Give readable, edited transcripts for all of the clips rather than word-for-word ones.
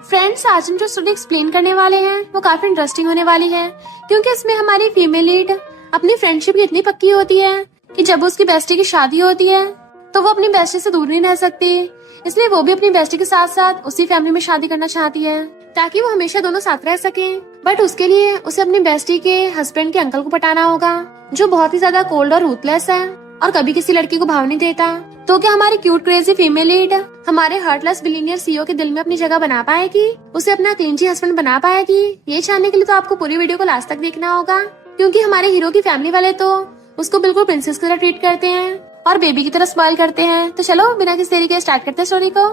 Friends, आज हम जो स्टोरी एक्सप्लेन करने वाले हैं वो काफी इंटरेस्टिंग होने वाली है, क्योंकि इसमें हमारी फीमेल लीड अपनी फ्रेंडशिप की इतनी पक्की होती है कि जब उसकी बेस्टी की शादी होती है तो वो अपनी बेस्टी से दूर नहीं रह सकती। इसलिए वो भी अपनी बेस्टी के साथ साथ उसी फैमिली में शादी करना चाहती है ताकि वो हमेशा दोनों साथ रह सके। बट उसके लिए उसे अपनी बेस्टी के हस्बैंड के अंकल को पटाना होगा, जो बहुत ही ज्यादा कोल्ड और रूथलेस है और कभी किसी लड़की को भाव नहीं देता। तो क्या हमारी क्यूट क्रेजी फीमेल लीड हमारे हार्टलेस बिलियनियर सीईओ के दिल में अपनी जगह बना पाएगी, उसे अपना क्लींची हस्बैंड बना पाएगी? ये जानने के लिए तो आपको पूरी वीडियो को लास्ट तक देखना होगा, क्योंकि हमारे हीरो की फैमिली वाले तो उसको बिल्कुल प्रिंसेस की तरह ट्रीट करते हैं और बेबी की तरह स्माइल करते हैं। तो चलो बिना किसी देरी के स्टार्ट करते हैं स्टोरी को।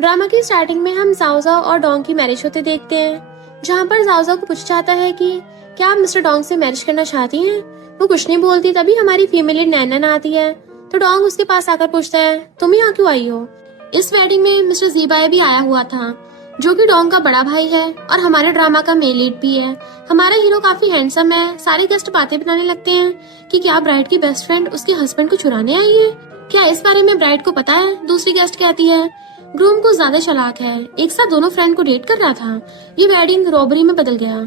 ड्रामा की स्टार्टिंग में हम जाओ जाओ और डोंग की मैरिज होते देखते हैं, जहाँ पर जाओ जाओ को पूछा जाता है कि क्या आप मिस्टर डोंग से मैरिज करना चाहती हैं? वो कुछ नहीं बोलती। तभी हमारी फीमेल लीड नैनन आती है, तो डोंग उसके पास आकर पूछता है, तुम यहाँ क्यों आई हो? इस वेडिंग में मिस्टर ज़ीबाई भी आया हुआ था, जो कि डोंग का बड़ा भाई है और हमारे ड्रामा का मेल लीड भी है। हमारा हीरो काफी हैंडसम है। सारे गेस्ट बातें बनाने लगते हैं कि क्या ब्राइड की बेस्ट फ्रेंड उसके हस्बैंड को चुराने आई है। क्या इस बारे में ब्राइड को पता है? दूसरी गेस्ट कहती है, ग्रूम को ज्यादा चालाक है, एक साथ दोनों फ्रेंड को डेट कर रहा था। ये वेडिंग रॉबरी में बदल गया।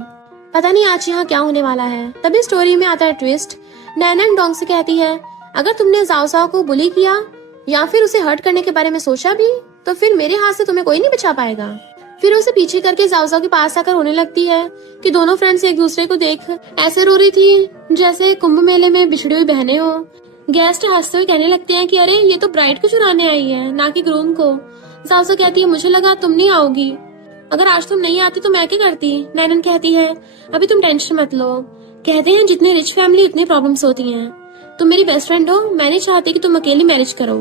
पता नहीं आज यहाँ क्या होने वाला है। तभी स्टोरी में आता है ट्विस्ट। नैनन डोंग से कहती है, अगर तुमने जाओ जाओ को बुली किया या फिर उसे हर्ट करने के बारे में सोचा भी, तो फिर मेरे हाथ से तुम्हें कोई नहीं बचा पाएगा। फिर उसे पीछे करके जाओ जाओ के पास आकर रोने लगती है कि दोनों फ्रेंड्स एक दूसरे को देख ऐसे रो रही थी जैसे कुंभ मेले में बिछड़ी हुई बहनें हो। गेस्ट हंसते हुए कहने लगते हैं कि अरे ये तो ब्राइड को चुराने आई है, ना कि ग्रूम को। जाओ जाओ कहती है, मुझे लगा तुम नहीं आओगी। अगर आज तुम नहीं आती तो मैं क्या करती? नैनन कहती है, अभी तुम टेंशन मत लो। कहते हैं जितनी रिच फैमिली उतनी प्रॉब्लम्स होती हैं। तुम मेरी बेस्ट फ्रेंड हो, मैं नहीं चाहती कि तुम अकेली मैरिज करो।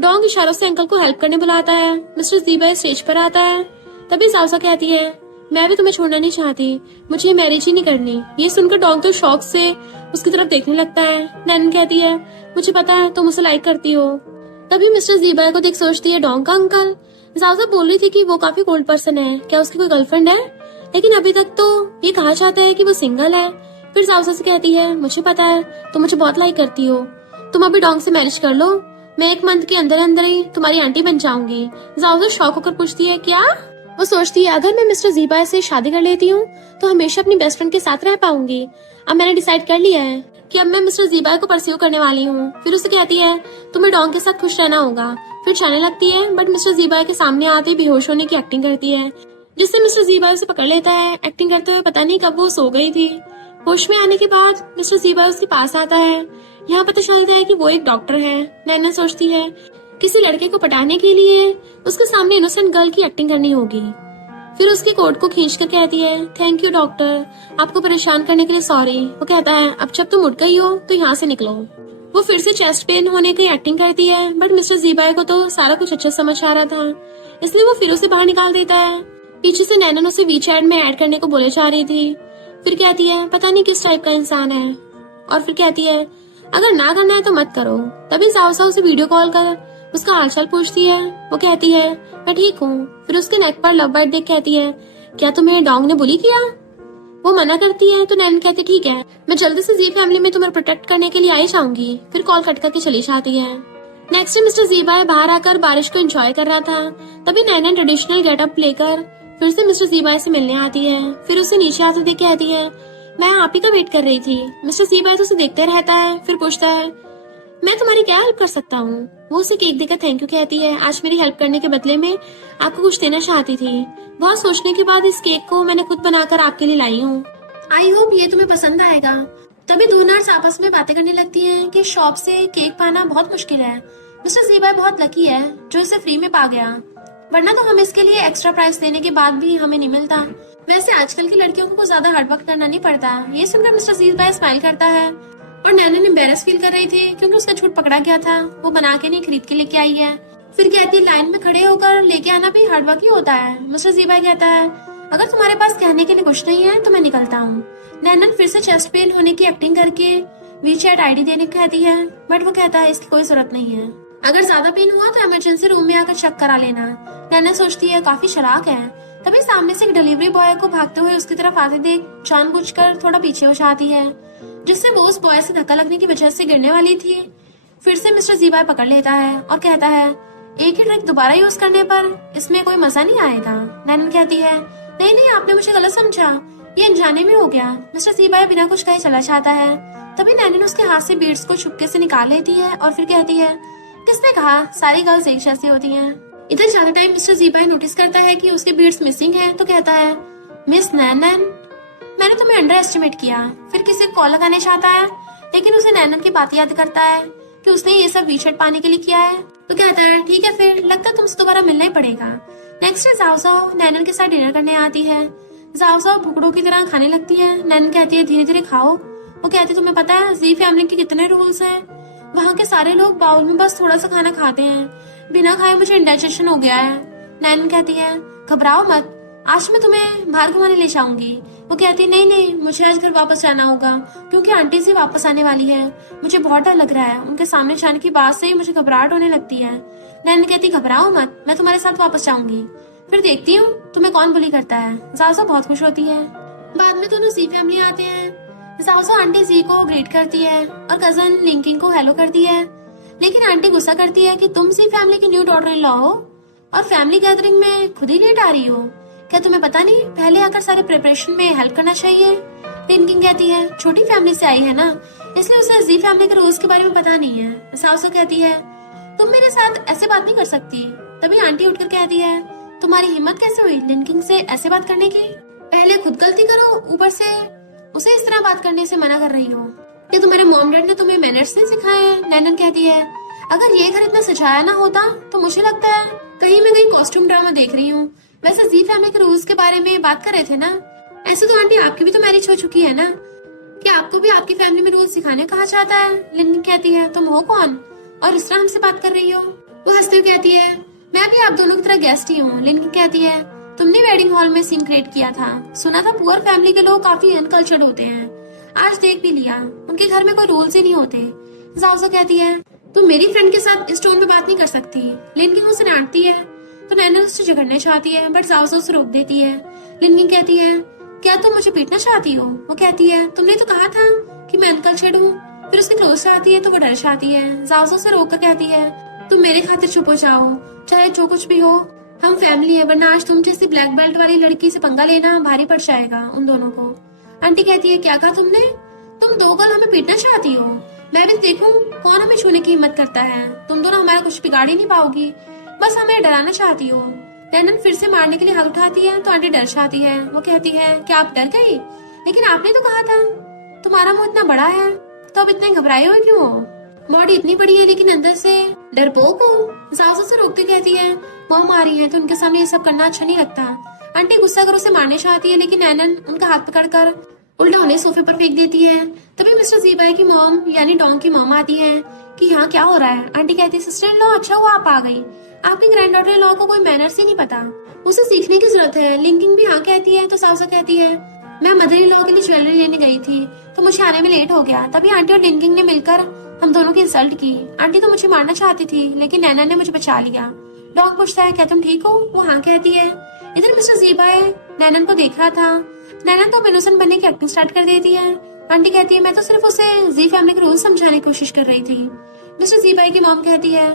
डोंग इशारों से अंकल को हेल्प करने बुलाता है। मिस्टर ज़ीबाई स्टेज पर आता है। तभी जाओ कहती है, मैं भी तुम्हें छोड़ना नहीं चाहती, मुझे मैरिज ही नहीं करनी। ये सुनकर डोंग तो शौक से उसकी तरफ देखने लगता है। नैनन कहती है, मुझे पता है तुम उसे लाइक करती हो। तभी मिस्टर ज़ीबाई को देख सोचती है, डोंग का अंकल। जाओ बोल रही थी कि वो काफी कोल्ड पर्सन है, क्या उसकी कोई गर्लफ्रेंड है? लेकिन अभी तक तो ये कहा जाता है कि वो सिंगल है। फिर जाओ से कहती है, मुझे पता है तुम मुझे बहुत लाइक करती हो, तुम अभी डोंग से मैरिज कर लो, मैं 1 मंथ के अंदर अंदर ही तुम्हारी आंटी बन जाऊंगी। जाओ शॉक होकर पूछती है, क्या? वो सोचती है, अगर मैं मिस्टर ज़ीबाई से शादी कर लेती हूँ तो हमेशा अपनी बेस्ट फ्रेंड के साथ रह पाऊंगी। अब मैंने डिसाइड कर लिया है कि अब मैं मिस्टर ज़ीबाई को परस्यू करने वाली हूँ। फिर उसे कहती है, तुम्हें डोंग के साथ खुश रहना होगा। फिर जाने लगती है, बट मिस्टर ज़ीबाई के सामने आते बेहोश होने की एक्टिंग करती है, जिससे मिस्टर ज़ीबाई उसे पकड़ लेता है। एक्टिंग करते हुए पता नहीं कब वो सो गई थी। होश में आने के बाद मिस्टर ज़ीबाई उसके पास आता है। यहाँ पता चलता है कि वो एक डॉक्टर है। नैना सोचती है, किसी लड़के को पटाने के लिए उसके सामने इनोसेंट गर्ल की एक्टिंग करनी होगी। फिर उसकी कोट को खींच कर कहती है, थैंक यू डॉक्टर, आपको परेशान करने के लिए सॉरी। वो कहता है, अब जब तुम उठ गई हो तो यहाँ से निकलो। वो फिर से चेस्ट पेन होने की एक्टिंग करती है, बट मिस्टर ज़ीबाई को तो सारा कुछ अच्छा समझ आ रहा था, इसलिए वो फिर उसे बाहर निकाल देता है। पीछे से नैनन उसे वीचैट में ऐड करने को बोले जा रही थी। फिर कहती है, पता नहीं किस टाइप का इंसान है। और फिर कहती है, अगर ना करना है तो मत करो। तभी जाओ उसे वीडियो कॉल कर उसका हालचाल पूछती है। वो कहती है, मैं ठीक हूँ। फिर उसके नेक पर लव बर्ड देख कहती है, क्या तुम्हें डोंग ने बुली किया? वो मना करती है तो नैनन कहती, ठीक है, मैं जल्दी से जी फैमिली में तुम्हें प्रोटेक्ट करने के लिए आई जाऊंगी। फिर कॉल कट करके चली जाती है। नेक्स्ट डे मिस्टर ज़ीबाई बाहर आकर बारिश को एंजॉय कर रहा था। तभी नैनन ट्रेडिशनल गेटअप लेकर फिर से मिस्टर ज़ीबाई से मिलने आती है। फिर उसे नीचे आते देख कहती है, मैं आप ही का वेट कर रही थी। मिस्टर ज़ीबाई तो उसे देखते रहता है। फिर पूछता है, मैं तुम्हारी क्या हेल्प कर सकता हूँ? वो उसे केक देकर थैंक यू कहती है। आज मेरी हेल्प करने के बदले में आपको कुछ देना चाहती थी। बहुत सोचने के बाद इस केक को मैंने खुद बनाकर आपके लिए लाई हूँ। आई होप ये तुम्हें पसंद आएगा। तभी दो नर्स आपस में बातें करने लगती हैं कि शॉप से केक पाना बहुत मुश्किल है। मिस्टर ज़ीबाई बहुत लकी है जो इसे फ्री में पा गया, वरना तो हम इसके लिए एक्स्ट्रा प्राइस देने के बाद भी हमें नहीं मिलता। वैसे आजकल की लड़कियों को ज्यादा हार्डवर्क करना नहीं पड़ता। ये सुनकर मिस्टर ज़ीबाई स्माइल करता है। और नैनन एम्बेरस फील कर रही थी क्योंकि उसका झूठ पकड़ा गया था। वो बना के नहीं खरीद के लेके आई है। फिर कहती, लाइन में खड़े होकर लेके आना भी हार्डवर्क ही होता है। मिस्टर ज़ीबाई कहता है, अगर तुम्हारे पास कहने के लिए कुछ नहीं है तो मैं निकलता हूँ। नैनन फिर से चेस्ट पेन होने की एक्टिंग करके वीचैट आईडी देने को कहती है, बट वो कहता है, इसकी कोई जरूरत नहीं है। अगर ज्यादा पेन हुआ तो इमरजेंसी रूम में आकर चेक करा लेना। नैनन सोचती है, काफी चालाक है। तभी सामने से एक डिलीवरी बॉय को भागते हुए उसकी तरफ आते देख जानबूझकर थोड़ा पीछे हो जाती है, जिससे वो उस बॉय से धक्का लगने की वजह से गिरने वाली थी। फिर से मिस्टर ज़ीबाई पकड़ लेता है और कहता है, एक ही ट्रिक दोबारा यूज करने पर इसमें कोई मजा नहीं आएगा। नैनन कहती है, नहीं नहीं, आपने मुझे गलत समझा, ये अनजाने में हो गया। मिस्टर सीबाई बिना कुछ कहे चला जाता है। तभी नैनन उसके हाथ से बीड्स को छुपके से निकाल लेती है और फिर कहती है, किसने कहा सारी गर्ल्स एक जैसी होती हैं। इधर जाते टाइम मिस्टर सीबाई नोटिस करता है कि उसके बीड्स मिसिंग हैं, तो कहता है, मिस नैनन, मैंने तुम्हें अंडर एस्टिमेट किया। फिर किसी को कॉल लगाने चाहता है, लेकिन उसे नैनन की बात याद करता है कि उसने ये सब वी शर्ट पाने के लिए किया है। तो कहता है, ठीक है, फिर लगता है तुमसे दोबारा मिलना ही पड़ेगा। नेक्स्ट डे जाओ जाओ नैनन के साथ डिनर करने आती है। जाओ जाओ भुगड़ों की तरह खाने लगती है। नैनन कहती है, धीरे धीरे खाओ। वो कहती है, तुम्हें पता है जी फैमिली के कितने रूल्स हैं? वहाँ के सारे लोग बाउल में बस थोड़ा सा खाना खाते हैं, बिना खाए मुझे इंडाइजेशन हो गया है। नैनन कहती है, घबराओ मत, आज मैं तुम्हें बाहर घुमाने ले जाऊंगी। वो कहती है, नहीं नहीं, मुझे आज घर वापस जाना होगा क्योंकि आंटी जी वापस आने वाली है। मुझे बहुत डर लग रहा है, उनके सामने जाने की बात से ही मुझे घबराहट होने लगती है। नैनन कहती, घबराओ मत, मैं तुम्हारे साथ वापस जाऊंगी, फिर देखती हूँ तुम्हें कौन बुली करता है। जाओ बहुत खुश होती है। बाद में दोनों जी फैमिली आते हैं। जाओ आंटी जी को ग्रीट करती है और कजन लिंकिंग को हेलो करती है, लेकिन आंटी गुस्सा करती है कि तुम जी फैमिली की न्यू डॉटर इन लॉ हो और फैमिली गैदरिंग में खुद ही लेट आ रही हो। क्या तुम्हें पता नहीं पहले आकर सारे प्रिपरेशन में हेल्प करना चाहिए? लिंकिंग कहती है, छोटी फैमिली से आई है ना, इसलिए उसे जी फैमिली के रूल्स के बारे में पता नहीं है। सासू कहती है, तुम मेरे साथ ऐसे बात नहीं कर सकती। तभी आंटी उठकर कहती है, तुम्हारी हिम्मत कैसे हुई लिंकिंग से ऐसे बात करने की? पहले खुद गलती करो, ऊपर से उसे इस तरह बात करने से मना कर रही हो। क्या तुम्हारे मॉम डैड ने तुम्हें मैनर्स नहीं सिखाए हैं? नैनन कहती है, अगर ये घर इतना सजाया ना होता तो मुझे लगता है कहीं मैं कहीं कॉस्ट्यूम ड्रामा देख रही हूँ। वैसे जी फैमिली के रूल्स के बारे में बात कर रहे थे ना? ऐसे तो आंटी आपकी भी तो मैरिज हो चुकी है ना, क्या आपको भी आपकी फैमिली में रूल्स सिखाने कहा जाता है? लिंकिंग कहती है, तुम हो कौन और इस तरह हमसे बात कर रही हो? वो हंसते हुए कहती है, मैं भी आप दोनों की तरह गेस्ट ही हूँ। लिंकिंग कहती है, तुमने वेडिंग हॉल में सीन क्रिएट किया था, सुना था पुअर फैमिली के लोग काफी अनकल्चर्ड होते हैं, आज देख भी लिया, उनके घर में कोई रूल्स ही नहीं होते। जाओ कहती है, तुम मेरी फ्रेंड के साथ इस टोन पे बात नहीं कर सकती। लिंकिंग उसे डांटती है तो नैनन उससे झगड़ने चाहती है, बट जाओ उसे रोक देती है। लिंकिंग कहती है, क्या तुम मुझे पीटना चाहती हो? वो कहती है, तुमने तो कहा था कि मैं अनकल्चर्ड हूँ। फिर उसके क्लोज से आती है तो वो डर जाती है। जाओ उसे रोक कर कहती है, तुम मेरे खातिर चुप हो जाओ, चाहे जो कुछ भी हो, हम फैमिली है, वरना आज तुम जैसी ब्लैक बेल्ट वाली लड़की से पंगा लेना भारी पड़ जाएगा उन दोनों को। आंटी कहती है, क्या कहा तुमने? तुम दो कल हमें पीटना चाहती हो? मैं भी देखूं कौन हमें छूने की हिम्मत करता है। तुम दोनों हमारा कुछ बिगाड़ ही नहीं पाओगी, बस हमें डराना चाहती हो। नैनन फिर से मारने के लिए हाथ उठाती है तो आंटी डर जाती है। वो कहती है, क्या आप डर गई? लेकिन आपने तो कहा था तुम्हारा मुंह इतना बड़ा है, तो अब इतने घबराए हुए क्यों हो? बॉडी इतनी बड़ी है लेकिन अंदर से डरपोक हो। सासू से रोकते कहती है, मॉम आ रही है तो उनके सामने ये सब करना अच्छा नहीं लगता। आंटी गुस्सा कर उसे मारने चाहती है, लेकिन नैनन उनका हाथ पकड़कर उल्टा उन्हें सोफे पर फेंक देती है। तभी मिस्टर जीबाई की मॉम यानी डॉन की मॉम आती है कि यहाँ क्या हो रहा है। आंटी कहती है, सिस्टर इन लॉ, अच्छा हुआ आप आ गई, आपकी ग्रैंड डॉटर इन लॉ को कोई मैनर्स ही नहीं पता, उसे सीखने की जरूरत है। लिंकिंग भी हाँ कहती है तो सासू कहती है, मैं मदर इन लॉ के लिए ज्वेलरी लेने गई थी तो मुझे आने में लेट हो गया। तभी आंटी और लिंकिंग ने मिलकर हम दोनों की इंसल्ट की। आंटी तो मुझे मारना चाहती थी लेकिन नैना ने मुझे बचा लिया। डॉग पूछता है, क्या तुम ठीक हो? वो हाँ कहती है। इधर मिस्टर जीबाई नैनन को देख रहा था। नैनन तो इनोसेंट बनने की एक्टिंग स्टार्ट कर देती है। आंटी कहती है, मैं तो सिर्फ उसे जी फैमिली के रूल्स समझाने की कोशिश कर रही थी। मिस्टर जीबाई की मॉम कहती है,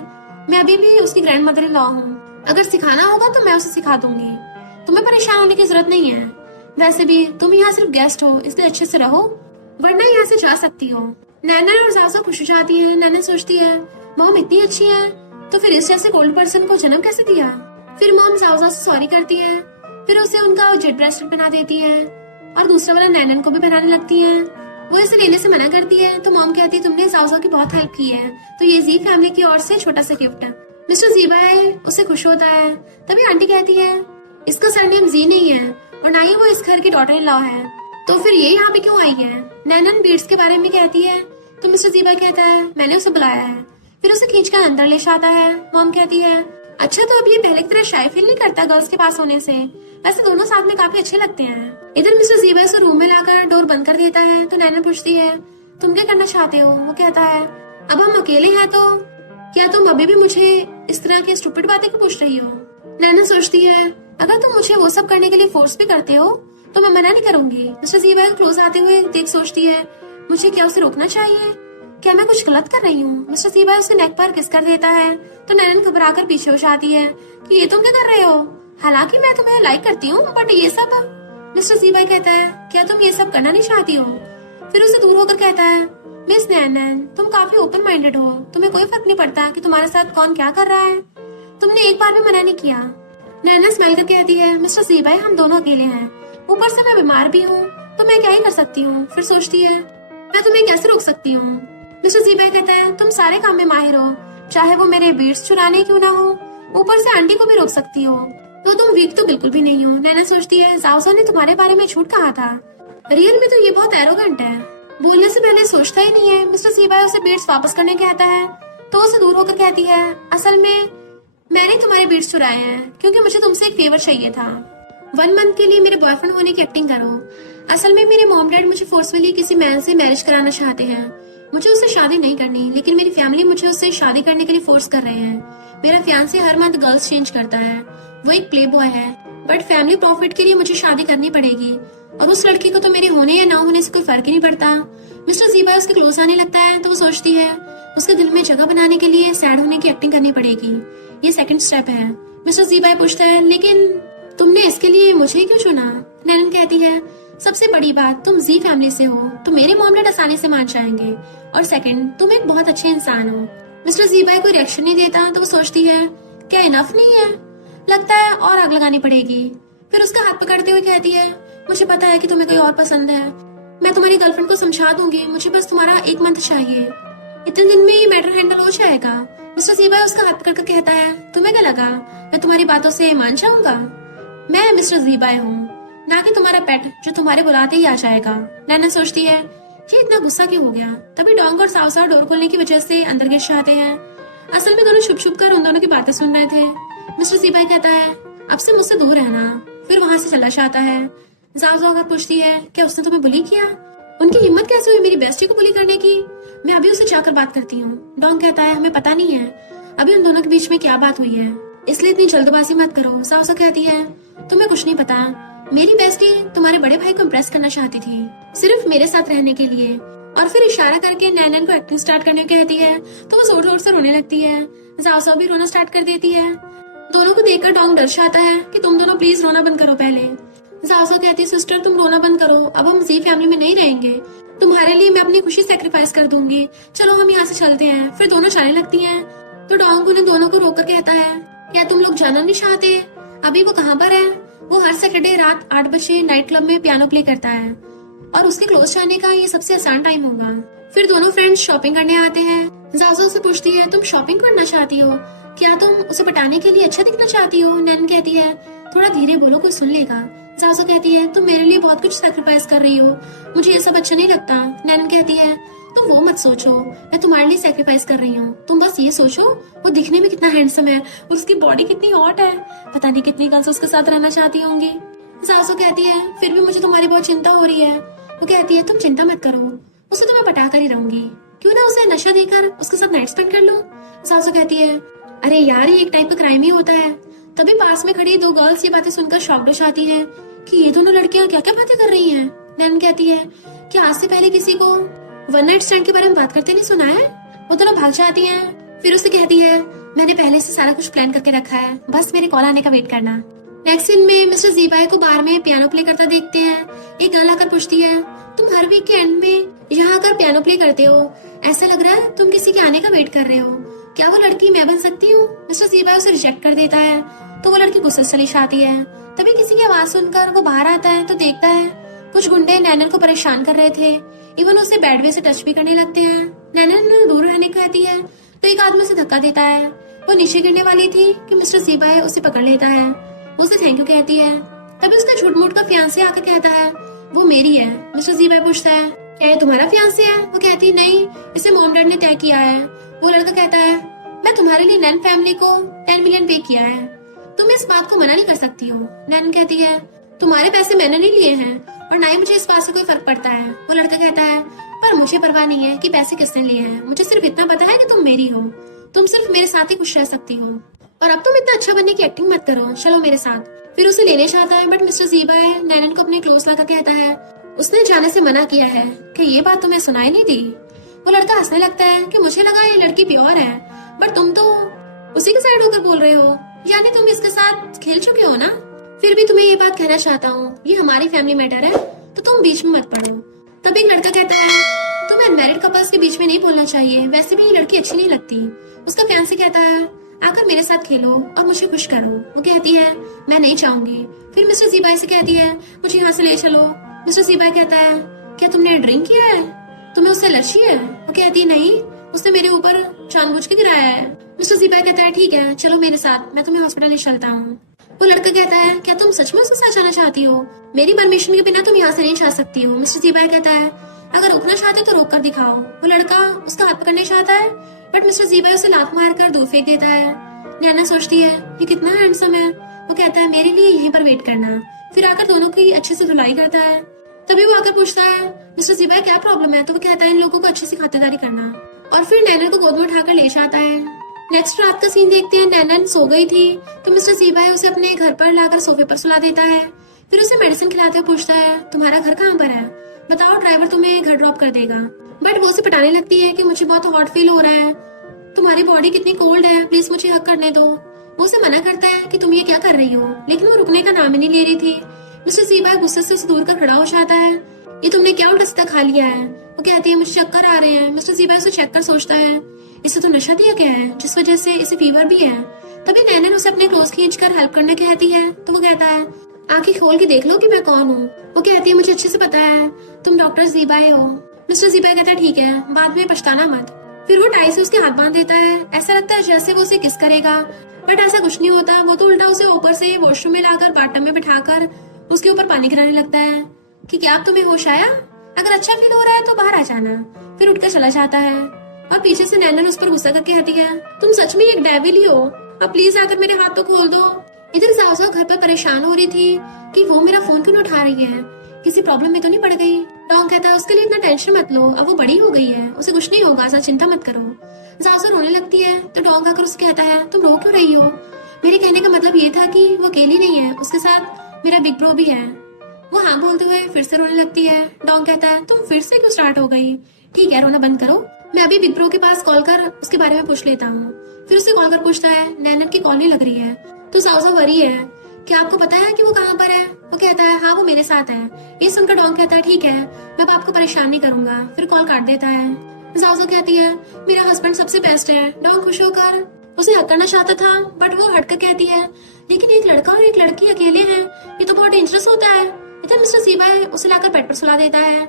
मैं अभी भी उसकी ग्रैंड मदर इन लॉ हूँ, अगर सिखाना होगा तो मैं उसे सिखा दूंगी, तुम्हें परेशान होने की जरूरत नहीं है। वैसे भी तुम यहाँ सिर्फ गेस्ट हो, इसलिए अच्छे से रहो, वरना यहाँ से जा सकती हो। नैनन और सासू खुश हो जाती है। नैनन सोचती है, मॉम इतनी अच्छी है तो फिर इस जैसे कोल्ड पर्सन को जन्म कैसे दिया। फिर मॉम जाओजा से सॉरी करती है, फिर उसे उनका जेट ब्रेसलेट पहना देती है और दूसरा वाला नैनन को भी पहनाने लगती है। वो इसे लेने से मना करती है तो मॉम कहती है, तुमने जाओजा की बहुत हेल्प की है तो ये जी फैमिली की ओर से छोटा सा गिफ्ट है। मिस्टर जीबाई उससे खुश होता है। तभी आंटी कहती है, इसका सरनेम जी नहीं है और ना ही वो इस घर की डॉटर इन लॉ है, तो फिर ये यहाँ पे क्यों आई है? नैनन बीड्स के बारे में कहती है तो मिस्टर जीबाई कहता है, मैंने उसे बुलाया है। फिर उसे खींचकर अंदर ले जाता है। मॉम कहती है, अच्छा तो अब ये पहले की तरह शाय फील नहीं करता गर्ल्स के पास होने से, वैसे दोनों साथ में काफी अच्छे लगते हैं। इधर मिस्टर जीबाई उसे रूम में लाकर डोर बंद कर देता है तो नैनन पूछती है, तुम क्या करना चाहते हो? वो कहता है, अब हम अकेले हैं तो क्या तुम अभी भी मुझे इस तरह की स्टूपिड बातें क्यों पूछ रही हो? नैनन सोचती है, अगर तुम मुझे वो सब करने के लिए फोर्स भी करते हो तो मैं मना नहीं करूंगी। मिस्टर जीबाई क्लोज आते हुए देख सोचती है, मुझे क्या उसे रोकना चाहिए? क्या मैं कुछ गलत कर रही हूँ? मिस्टर जीबा उसके नेक पर किस कर देता है तो नैनन घबराकर पीछे हो जाती है कि ये तुम क्या कर रहे हो? हालांकि मैं तुम्हें लाइक करती हूँ, बट ये सब। मिस्टर जीबा कहता है, क्या तुम ये सब करना नहीं चाहती हो? फिर उसे दूर होकर कहता है, मिस नैनन, तुम काफी ओपन माइंडेड हो, तुम्हें कोई फर्क नहीं पड़ता कि तुम्हारे साथ कौन क्या कर रहा है। तुमने एक बार भी मना नहीं किया। नैना स्माइल करके कहती है, मिस्टर जीबा हम दोनों अकेले हैं, ऊपर से मैं बीमार भी हूँ, तो मैं क्या ही कर सकती हूँ। फिर सोचती है, मैं तुम्हें कैसे रोक सकती हूँ? मिस्टर जीबा कहता है, तुम सारे काम में माहिर हो, चाहे वो मेरे बीट्स चुराने क्यों ना हो, ऊपर से आंटी को भी रोक सकती हो, तो तुम वीक तो बिल्कुल भी नहीं हो। नैना सोचती है, जाओजा ने तुम्हारे बारे में झूठ कहा था, रियल में तो ये बहुत एरोगेंट है, बोलने से पहले सोचता ही नहीं है। मिस्टर जीबा उसे बीट्स वापस करने कहता है तो उसे दूर होकर कहती है, असल में मैंने तुम्हारे बीट्स चुराए हैं क्योंकि मुझे तुमसे एक फेवर चाहिए था। 1 मंथ के लिए मेरे बॉयफ्रेंड होने की एक्टिंग करो। असल में मेरे मॉम डैड मुझे फोर्सफुली किसी मैन से मैरिज कराना चाहते हैं। मुझे उससे शादी नहीं करनी, लेकिन मेरी फैमिली मुझे उससे शादी करने के लिए फोर्स कर रहे हैं। मेरा फियांसे हर मंथ गर्ल्स चेंज करता है, वो एक प्ले बॉय है, बट फैमिली प्रॉफिट के लिए मुझे शादी करनी पड़ेगी, और उस लड़की को तो मेरे होने या ना होने से कोई फर्क ही नहीं पड़ता। मिस्टर जीबा उसके क्लोज आने लगता है तो वो सोचती है, उसके दिल में जगह बनाने के लिए सैड होने की एक्टिंग करनी पड़ेगी, ये सेकंड स्टेप है। मिस्टर जीबा पूछता है, लेकिन तुमने इसके लिए मुझे क्यों चुना? नैनन कहती है, सबसे बड़ी बात, तुम जी फैमिली से हो तो मेरे मॉम डैड आसानी से मान जाएंगे, और सेकंड, तुम एक बहुत अच्छे इंसान हो। मिस्टर जीबा कोई रिएक्शन नहीं देता तो वो सोचती है, क्या इनफ नहीं है? लगता है और आग लगानी पड़ेगी। फिर उसका हाथ पकड़ते हुए कहती है, मुझे पता है कि तुम्हें कोई और पसंद है, मैं तुम्हारी गर्लफ्रेंड को समझा दूंगी, मुझे बस तुम्हारा 1 मंथ चाहिए, इतने दिन में ये मैटर हैंडल हो जाएगा। मिस्टर जीबा उसका हाथ पकड़कर कहता है, तुम्हें क्या लगा मैं तुम्हारी बातों से मान जाऊंगा? मैं मिस्टर जीबा हूँ, ना कि तुम्हारा पेट जो तुम्हारे बुलाते ही आ जाएगा। नैना सोचती है, ये इतना गुस्सा क्यों हो गया? तभी डोंग और सावसा डोर खोलने की वजह से अंदर गिर जाते हैं। असल में दोनों छुप छुप कर उन दोनों की बातें सुन रहे थे। मिस्टर जीबा कहता है, अब से मुझसे दूर रहना, फिर वहाँ से चला जाता है। जाओ आकर पूछती है, क्या उसने तुम्हें बुली किया? उनकी हिम्मत कैसे हुई मेरी बेस्टी को बुली करने की? मैं अभी उससे जाकर बात करती हूँ। डोंग कहता है, हमें पता नहीं है अभी उन दोनों के बीच में क्या बात हुई है, इसलिए इतनी जल्दबाजी मत करो। सावसा कहती है, तुम्हें कुछ नहीं पता, मेरी बेस्टी तुम्हारे बड़े भाई को इम्प्रेस करना चाहती थी, सिर्फ मेरे साथ रहने के लिए। और फिर इशारा करके नैनन को एक्टिंग स्टार्ट करने को कहती है तो वो जोर जोर से रोने लगती है। जाओसा भी रोना स्टार्ट कर देती है। दोनों को देखकर डोंग डर जाता है कि तुम दोनों प्लीज रोना बंद करो पहले। जाओसा कहती है, सिस्टर तुम रोना बंद करो, अब हम जी फैमिली में नहीं रहेंगे, तुम्हारे लिए मैं अपनी खुशी सेक्रीफाइस कर दूंगी, चलो हम यहाँ से चलते हैं। फिर दोनों जाने लगती हैं तो डोंग उन्हें दोनों को रोककर कहता है, क्या तुम लोग जाना नहीं चाहते? अभी वो कहाँ पर है? वो हर सैटरडे रात 8 बजे नाइट क्लब में पियानो प्ले करता है, और उसके क्लोज जाने का ये सबसे आसान टाइम होगा। फिर दोनों फ्रेंड्स शॉपिंग करने आते हैं। जाओसा से पूछती है, तुम शॉपिंग करना चाहती हो? क्या तुम उसे पटाने के लिए अच्छा दिखना चाहती हो? नैन कहती है, थोड़ा धीरे बोलो, कोई सुन लेगा। जाओसा कहती है, तुम मेरे लिए बहुत कुछ सैक्रिफाइस कर रही हो, मुझे ये सब अच्छा नहीं लगता। नैन कहती है, तुम वो मत सोचो, मैं तुम्हारे लिए सैक्रिफाइस कर रही हूँ, तुम बस ये सोचो वो दिखने में कितना हैंडसम है, उसकी बॉडी कितनी हॉट है, पता नहीं कितनी गर्ल्स उसके साथ रहना चाहती होंगी। सासू कहती है, फिर भी मुझे तुम्हारी बहुत चिंता हो रही है। वो कहती है, तुम चिंता मत करो, उसे तो मैं पटा कर ही रहूंगी, क्यों ना उसे नशा देकर उसके साथ नाइट स्पेंड कर लूं। सासू कहती है, अरे यार ये एक टाइप का क्राइम ही होता है। तभी पास में खड़ी 2 गर्ल्स ये बातें सुनकर शॉक्ड हो जाती है कि ये दोनों लड़कियां क्या क्या बातें कर रही हैं। नैन कहती है, क्या आज से पहले किसी को 1 नाइट स्टैंड के बारे में बात करते नहीं सुना है? वो दोनों भाग जाती हैं। फिर उसे कहती है, मैंने पहले से सारा कुछ प्लान करके रखा है, बस मेरे कॉल आने का वेट करना। नेक्स्ट सीन में मिस्टर जीबाई को बार में पियानो प्ले करता देखते हैं। एक गर्ल आकर पूछती है, तुम हर वीक के एंड में यहाँ आकर पियानो प्ले करते हो, ऐसा लग रहा है तुम किसी के आने का वेट कर रहे हो, क्या वो लड़की मैं बन सकती हूँ? मिस्टर जीबाई उसे रिजेक्ट कर देता है तो वो लड़की गुस्से से चली जाती है। तभी किसी की आवाज सुनकर वो बाहर आता है तो देखता है कुछ गुंडे नैनन को परेशान कर रहे थे, इवन उसे बैड वे से टच भी करने लगते हैं। नैनन दूर रहने को कहती है तो एक आदमी उसे धक्का देता है। वो नीचे गिरने वाली थी कि मिस्टर जीबाई उसे पकड़ लेता है, उसे थैंक यू कहती है। तभी उसका झूठ मूठ का फियांसे आकर कहता है, वो मेरी है। मिस्टर जीबाई पूछता है, क्या ये तुम्हारा फियांसे है? वो कहती है, नहीं, इसे मॉम डैड ने तय किया है। वो लड़का कहता है, मैं तुम्हारे लिए नैन फैमिली को 10 मिलियन पे किया है, तुम इस बात को मना नहीं कर सकती हो। नैन कहती है, तुम्हारे पैसे मैंने नहीं लिए हैं और ना ही मुझे इस बात से कोई फर्क पड़ता है। वो लड़का कहता है, पर मुझे परवाह नहीं है कि पैसे किसने लिए हैं, मुझे सिर्फ इतना पता है कि तुम मेरी हो, तुम सिर्फ मेरे साथ ही खुश रह सकती हो, और अब तुम इतना अच्छा बनने की एक्टिंग मत करो, चलो मेरे साथ। फिर उसे लेने चाहता है बट मिस्टर जीबाई नैनन को अपने क्लोज लाकर कहता है, उसने जाने से मना किया है कि ये बात तुम्हें सुनाई नहीं दी। वो लड़का हंसने लगता है कि मुझे लगा ये लड़की प्योर है, बट तुम तो उसी के साइड होकर बोल रहे हो, यानी तुम इसके साथ खेल चुके हो ना। फिर भी तुम्हें ये बात कहना चाहता हूँ, ये हमारी फैमिली मैटर है, तो तुम बीच में मत पड़ो। तब एक लड़का कहता है तुम्हें अनमैरिड कपल्स के बीच में नहीं बोलना चाहिए, वैसे भी ये लड़की अच्छी नहीं लगती। उसका फियांसे कहता है आकर मेरे साथ खेलो और मुझे खुश करो। वो कहती है मैं नहीं चाहूंगी। फिर मिस्टर जीबाई से कहती है मुझे यहाँ से ले चलो। मिस्टर जीबाई कहता है क्या तुमने ड्रिंक किया है, तुम्हें उससे एलर्जी है। वो कहती है नहीं, उसने मेरे ऊपर जानबूझ के गिराया है। मिस्टर जीबाई कहता है ठीक है चलो मेरे साथ, मैं तुम्हें हॉस्पिटल ले चलता हूँ। वो लड़का कहता है क्या तुम सच में उसके साथ जाना चाहती हो, मेरी परमिशन के बिना तुम यहाँ से नहीं जा सकती हो। मिस्टर जीबाई कहता है अगर रोकना चाहते हो तो रोक कर दिखाओ। वो लड़का उसका हाथ पकड़ने चाहता है, बट मिस्टर जीबाई उसे लात मार कर दूर फेंक देता है। नैना सोचती है ये कितना हैंडसम है। वो कहता है मेरे लिए यहीं पर वेट करना। फिर आकर दोनों की अच्छे से धुलाई करता है। तभी वो आकर पूछता है मिस्टर जीबाई क्या प्रॉब्लम है। तो वो कहता है इन लोगों को अच्छे से खातिरदारी करना, और फिर नैना को गोद में उठाकर ले जाता है। नेक्स्ट रात का सीन देखते हैं। नैना सो गई थी तो मिस्टर जीबाई उसे अपने घर पर लाकर सोफे पर सुला देता है। फिर उसे मेडिसिन खिलाते हुए पूछता है तुम्हारा घर कहाँ पर है, बताओ ड्राइवर तुम्हें घर ड्रॉप कर देगा। बट वो उसे पटाने लगती है कि मुझे बहुत हॉट फील हो रहा है, तुम्हारी बॉडी कितनी कोल्ड है, प्लीज मुझे हक करने दो। वो उसे मना करता है कि तुम ये क्या कर रही हो, लेकिन वो रुकने का नाम ही नहीं ले रही थी। मिस्टर जीबाई गुस्से से उसे दूर कर खड़ा हो जाता है। ये तुमने क्या उल्टा सीधा खा लिया है। वो कहती है मुझे चक्कर आ रहे हैं। मिस्टर जीबाई उसे चेक कर सोचता है इसे तो नशा दिया गया है जिस वजह से इसे फीवर भी है। तभी नैनन उसे अपने क्लोज खींच कर हेल्प करने कहती है। तो वो कहता है आंखें खोल के देख लो कि मैं कौन हूँ। वो कहती है मुझे अच्छे से पता है तुम डॉक्टर जीबाई हो। मिस्टर जीबाई कहता है ठीक है, बाद में पछताना मत। फिर वो टाई से उसके हाथ बांध देता है। ऐसा लगता है जैसे वो उसे किस करेगा, बट ऐसा कुछ नहीं होता। वो तो उल्टा उसे ऊपर से वॉशरूम में लाकर बाथटब में बिठाकर उसके ऊपर पानी गिराने लगता है कि क्या अब तुम्हें होश आया, अगर अच्छा फील हो रहा है तो बाहर आ जाना। फिर उठकर चला जाता है और पीछे से नैनन उस पर गुस्सा करके कहती है तुम सच में एक डेविल ही हो, अब प्लीज आकर मेरे हाथ तो खोल दो। इधर जाओ घर पर परेशान हो रही थी कि वो मेरा फोन क्यों उठा रही है, किसी प्रॉब्लम में तो नहीं पड़ गई। डॉग कहता है उसके लिए इतना टेंशन मत लो, अब वो बड़ी हो गई है, उसे कुछ नहीं होगा, ऐसा चिंता मत करो। जाओ रोने लगती है तो डॉग आकर उसे कहता है तुम रो क्यों रही हो, मेरे कहने का मतलब ये था कि वो अकेली नहीं है, उसके साथ मेरा बिग ब्रो भी है। वो हाँ बोलते हुए फिर से रोने लगती है। डॉग कहता है तुम फिर से क्यों स्टार्ट हो गई, ठीक है रोना बंद करो, मैं अभी बिग ब्रो के पास कॉल कर उसके बारे में पूछ लेता हूँ। फिर उसे कॉल कर पूछता है नैनन की कॉल नहीं लग रही है। तो जाओ वरी है, क्या आपको पता है कि वो कहाँ पर है। वो कहता है हाँ वो मेरे साथ है। ये सुनकर डॉग कहता है ठीक है मैं अब आपको परेशान नहीं करूंगा। फिर कॉल काट देता है। जाओ कहती है मेरा हस्बैंड सबसे बेस्ट है। डॉग खुश होकर उसे हक करना चाहता था, बट वो हटकर कहती है लेकिन एक लड़का और एक लड़की अकेले हैं, ये तो बहुत डेंजरस होता है। इधर मिस्टर जीबाई उसे लाकर बेड पर सुला देता है।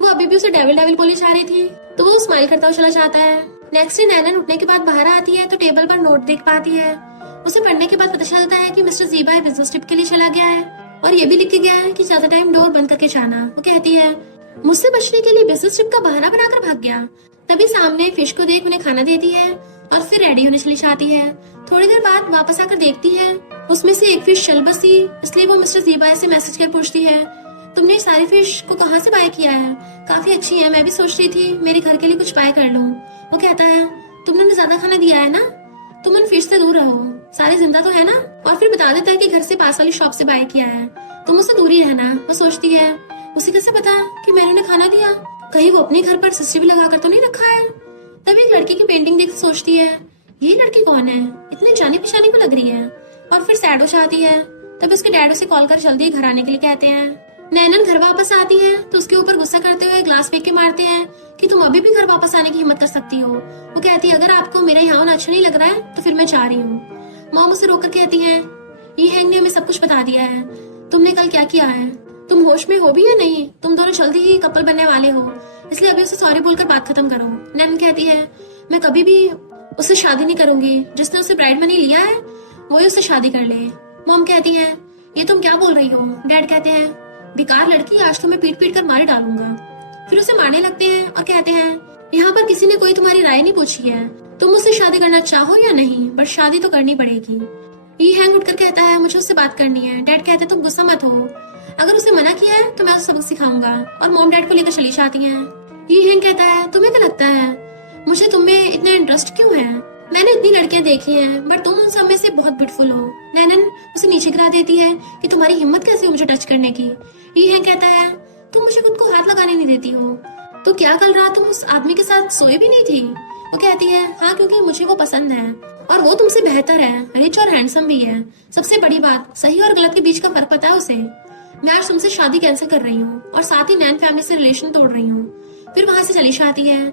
वो अभी भी उसे डेविल डेविल बोली जा रही थी तो वो स्माइल करता हुआ चला जाता है। नेक्स्ट डे नैनन उठने के बाद बाहर आती है तो टेबल पर नोट देख पाती है। उसे पढ़ने के बाद पता चलता है कि मिस्टर जीबाई बिजनेस ट्रिप के लिए चला गया है, और ये भी लिख के गया है कि ज्यादा टाइम डोर बंद करके जाना। वो कहती है मुझसे बचने के लिए बिजनेस ट्रिप का बहाना बनाकर भाग गया। तभी सामने फिश को देख उन्हें खाना देती है और फिर रेडी होने चली जाती है। थोड़ी देर बाद वापस आकर देखती है उसमें से एक फिश चल बसी, इसलिए वो मिस्टर जीबाई से मैसेज कर पूछती है तुमने ये सारी फिश को कहाँ से बाय किया है, काफी अच्छी है, मैं भी सोच रही थी मेरे घर के लिए कुछ बाय कर लूं। वो कहता है तुमने ज्यादा खाना दिया है ना, तुम उन फिश से दूर रहो, सारे जिंदा तो है ना। और फिर बता देता है कि घर से पास वाली शॉप से बाय किया है, तुम उससे दूर ही रहना। वो सोचती है उसे कैसे पता कि मैंने उन्हें खाना दिया, कहीं वो अपने घर पर सिस्टम भी लगा कर तो नहीं रखा है। तभी एक लड़की की पेंटिंग देख सोचती है ये लड़की कौन है, इतनी जानी पहचानी को लग रही है। और फिर सैड हो जाती है। तभी उसके डैड उसे कॉल कर जल्दी घर आने के लिए कहते हैं। नैनन घर वापस आती है तो उसके ऊपर गुस्सा करते हुए ग्लास फेंक के मारते हैं कि तुम अभी भी घर वापस आने की हिम्मत कर सकती हो। वो कहती है अगर आपको मेरा यहाँ होना अच्छा नहीं लग रहा है तो फिर मैं जा रही हूँ। मॉम उसे रोककर कहती है ये हैंग ने हमें सब कुछ बता दिया है, तुमने कल क्या किया है, तुम होश में हो भी या नहीं, तुम दोनों जल्दी ही कपल बनने वाले हो, इसलिए अभी उसे सॉरी बोलकर बात खत्म करो। नैनन कहती है मैं कभी भी उससे शादी नहीं करूंगी, जिसने उसे ब्राइड मनी लिया है वही उससे शादी कर ले। मॉम कहती है ये तुम क्या बोल रही हो। डैड कहते हैं बेकार लड़की, आज तो मैं पीट पीट कर मारे डालूंगा। फिर उसे मारने लगते हैं और कहते हैं यहाँ पर किसी ने कोई तुम्हारी राय नहीं पूछी है, तुम उससे शादी करना चाहो या नहीं, बट शादी तो करनी पड़ेगी। ये हैंग उठकर कहता है मुझे उससे बात करनी है। डैड कहते हैं तुम गुस्सा मत हो, अगर उसे मना किया है तो मैं उसे सबक सिखाऊंगा। और मॉम डैड को लेकर चली जाती हैं। ये हैंग कहता है तुम्हें क्या लगता है मुझे तुम में इतना इंटरेस्ट क्यों है, मैंने इतनी लड़कियां देखी हैं बट तुम उन सब में से बहुत ब्यूटीफुल हो। नैनन उसे नीचे गिरा देती है कि तुम्हारी हिम्मत कैसे हो मुझे टच करने की। ये हैंग कहता है तुम मुझे खुद को हाथ लगाने नहीं देती हो, तो क्या कल रात तुम उस आदमी के साथ सोए भी नहीं थी? वो कहती है हाँ, क्योंकि मुझे वो पसंद है और वो तुमसे बेहतर है, रिच और हैंडसम भी है। सबसे बड़ी बात, सही और गलत के बीच का फर्क पता है उसे। मैं आज तुमसे शादी कैंसिल कर रही हूँ और साथ ही नैन फैमिली से रिलेशन तोड़ रही हूँ। फिर वहां से चली जाती है।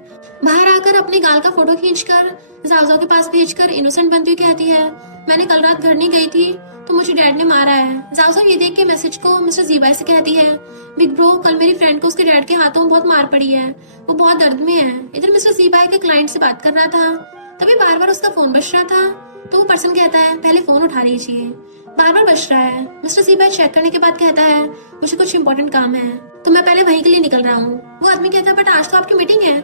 बाहर आकर अपने गाल का फोटो खींचकर जाओ के पास भेजकर इनोसेंट बनती हुई कहती है मैंने कल रात घर नहीं गई थी तो मुझे डैड ने मारा है। जाओ ये देख के मैसेज को मिस्टर जीबाई से कहती है बिग ब्रो, कल मेरी फ्रेंड को उसके डैड के हाथों बहुत मार पड़ी है, वो बहुत दर्द में है। इधर मिस्टर जीबाई के क्लाइंट से बात कर रहा था, तभी बार बार उसका फोन बज रहा था। तो वो पर्सन कहता है पहले फोन उठा लीजिए, बार बार बज रहा है। मिस्टर जीबाई चेक करने के बाद कहता है मुझे कुछ इंपॉर्टेंट काम है तो मैं पहले वहीं के लिए निकल रहा हूँ। वो आदमी कहता है बट आज तो आपकी मीटिंग है,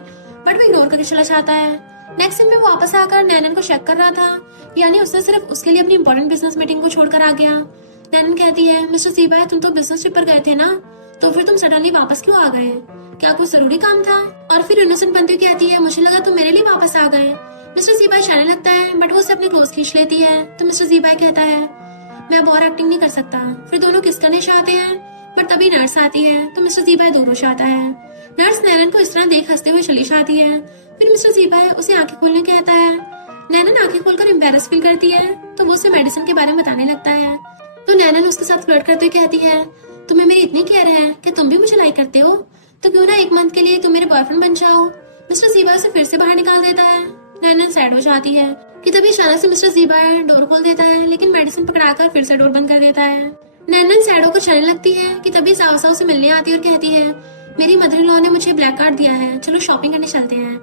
बट वो इग्नोर करके चला जाता है। नेक्स्ट दिन में वो वापस आकर नैनन को चेक कर रहा था, यानी उसने सिर्फ उसके लिए अपनी इंपॉर्टेंट बिजनेस मीटिंग को छोड़कर आ गया। नैनन कहती है मिस्टर जीबाई, तुम तो बिजनेस ट्रिप पर गए थे ना, तो फिर तुम सडनली वापस क्यों आ गए? क्या कोई जरूरी काम था? और फिर इनोसेंट बनती हुई कहती है मुझे लगा तुम मेरे लिए वापस आ गए। मिस्टर जीबाई जाने लगता है बट वो उसे अपने क्लोज खींच लेती है। तो मिस्टर जीबाई कहता है मैं अब और एक्टिंग नहीं कर सकता। फिर दोनों किस करने चाहते हैं, बट तभी नर्स आती है तो मिस्टर जीबाई दूर हो जाता है। नर्स नैनन को इस तरह देख हंसते हुए चली जाती है। फिर मिस्टर जीबाई उसे आंखें खोलने कहता है। नैनन आंखें खोलकर एम्बेरस फील करती है तो वो उसे मेडिसिन के बारे में बताने लगता है। तो नैनन उसके साथ फ्लर्ट करते हुए कहती है तुम्हें मेरी इतनी केयर है कि तुम भी मुझे लाइक करते हो, तो क्यों ना एक मंथ के लिए तुम मेरे बॉयफ्रेंड बन जाओ। मिस्टर जीबाई उसे फिर से बाहर निकाल देता है। नैनन सैड हो जाती है कि तभी अचानक से मिस्टर जीबाई डोर खोल देता है, लेकिन मेडिसिन पकड़ाकर फिर से डोर बंद कर देता है। नैनन सैड होकर चलने लगती है कि तभी सावसा उसे मिलने आती है और कहती है मेरी मदर इन लॉ ने मुझे ब्लैक कार्ड दिया है, चलो शॉपिंग करने चलते हैं।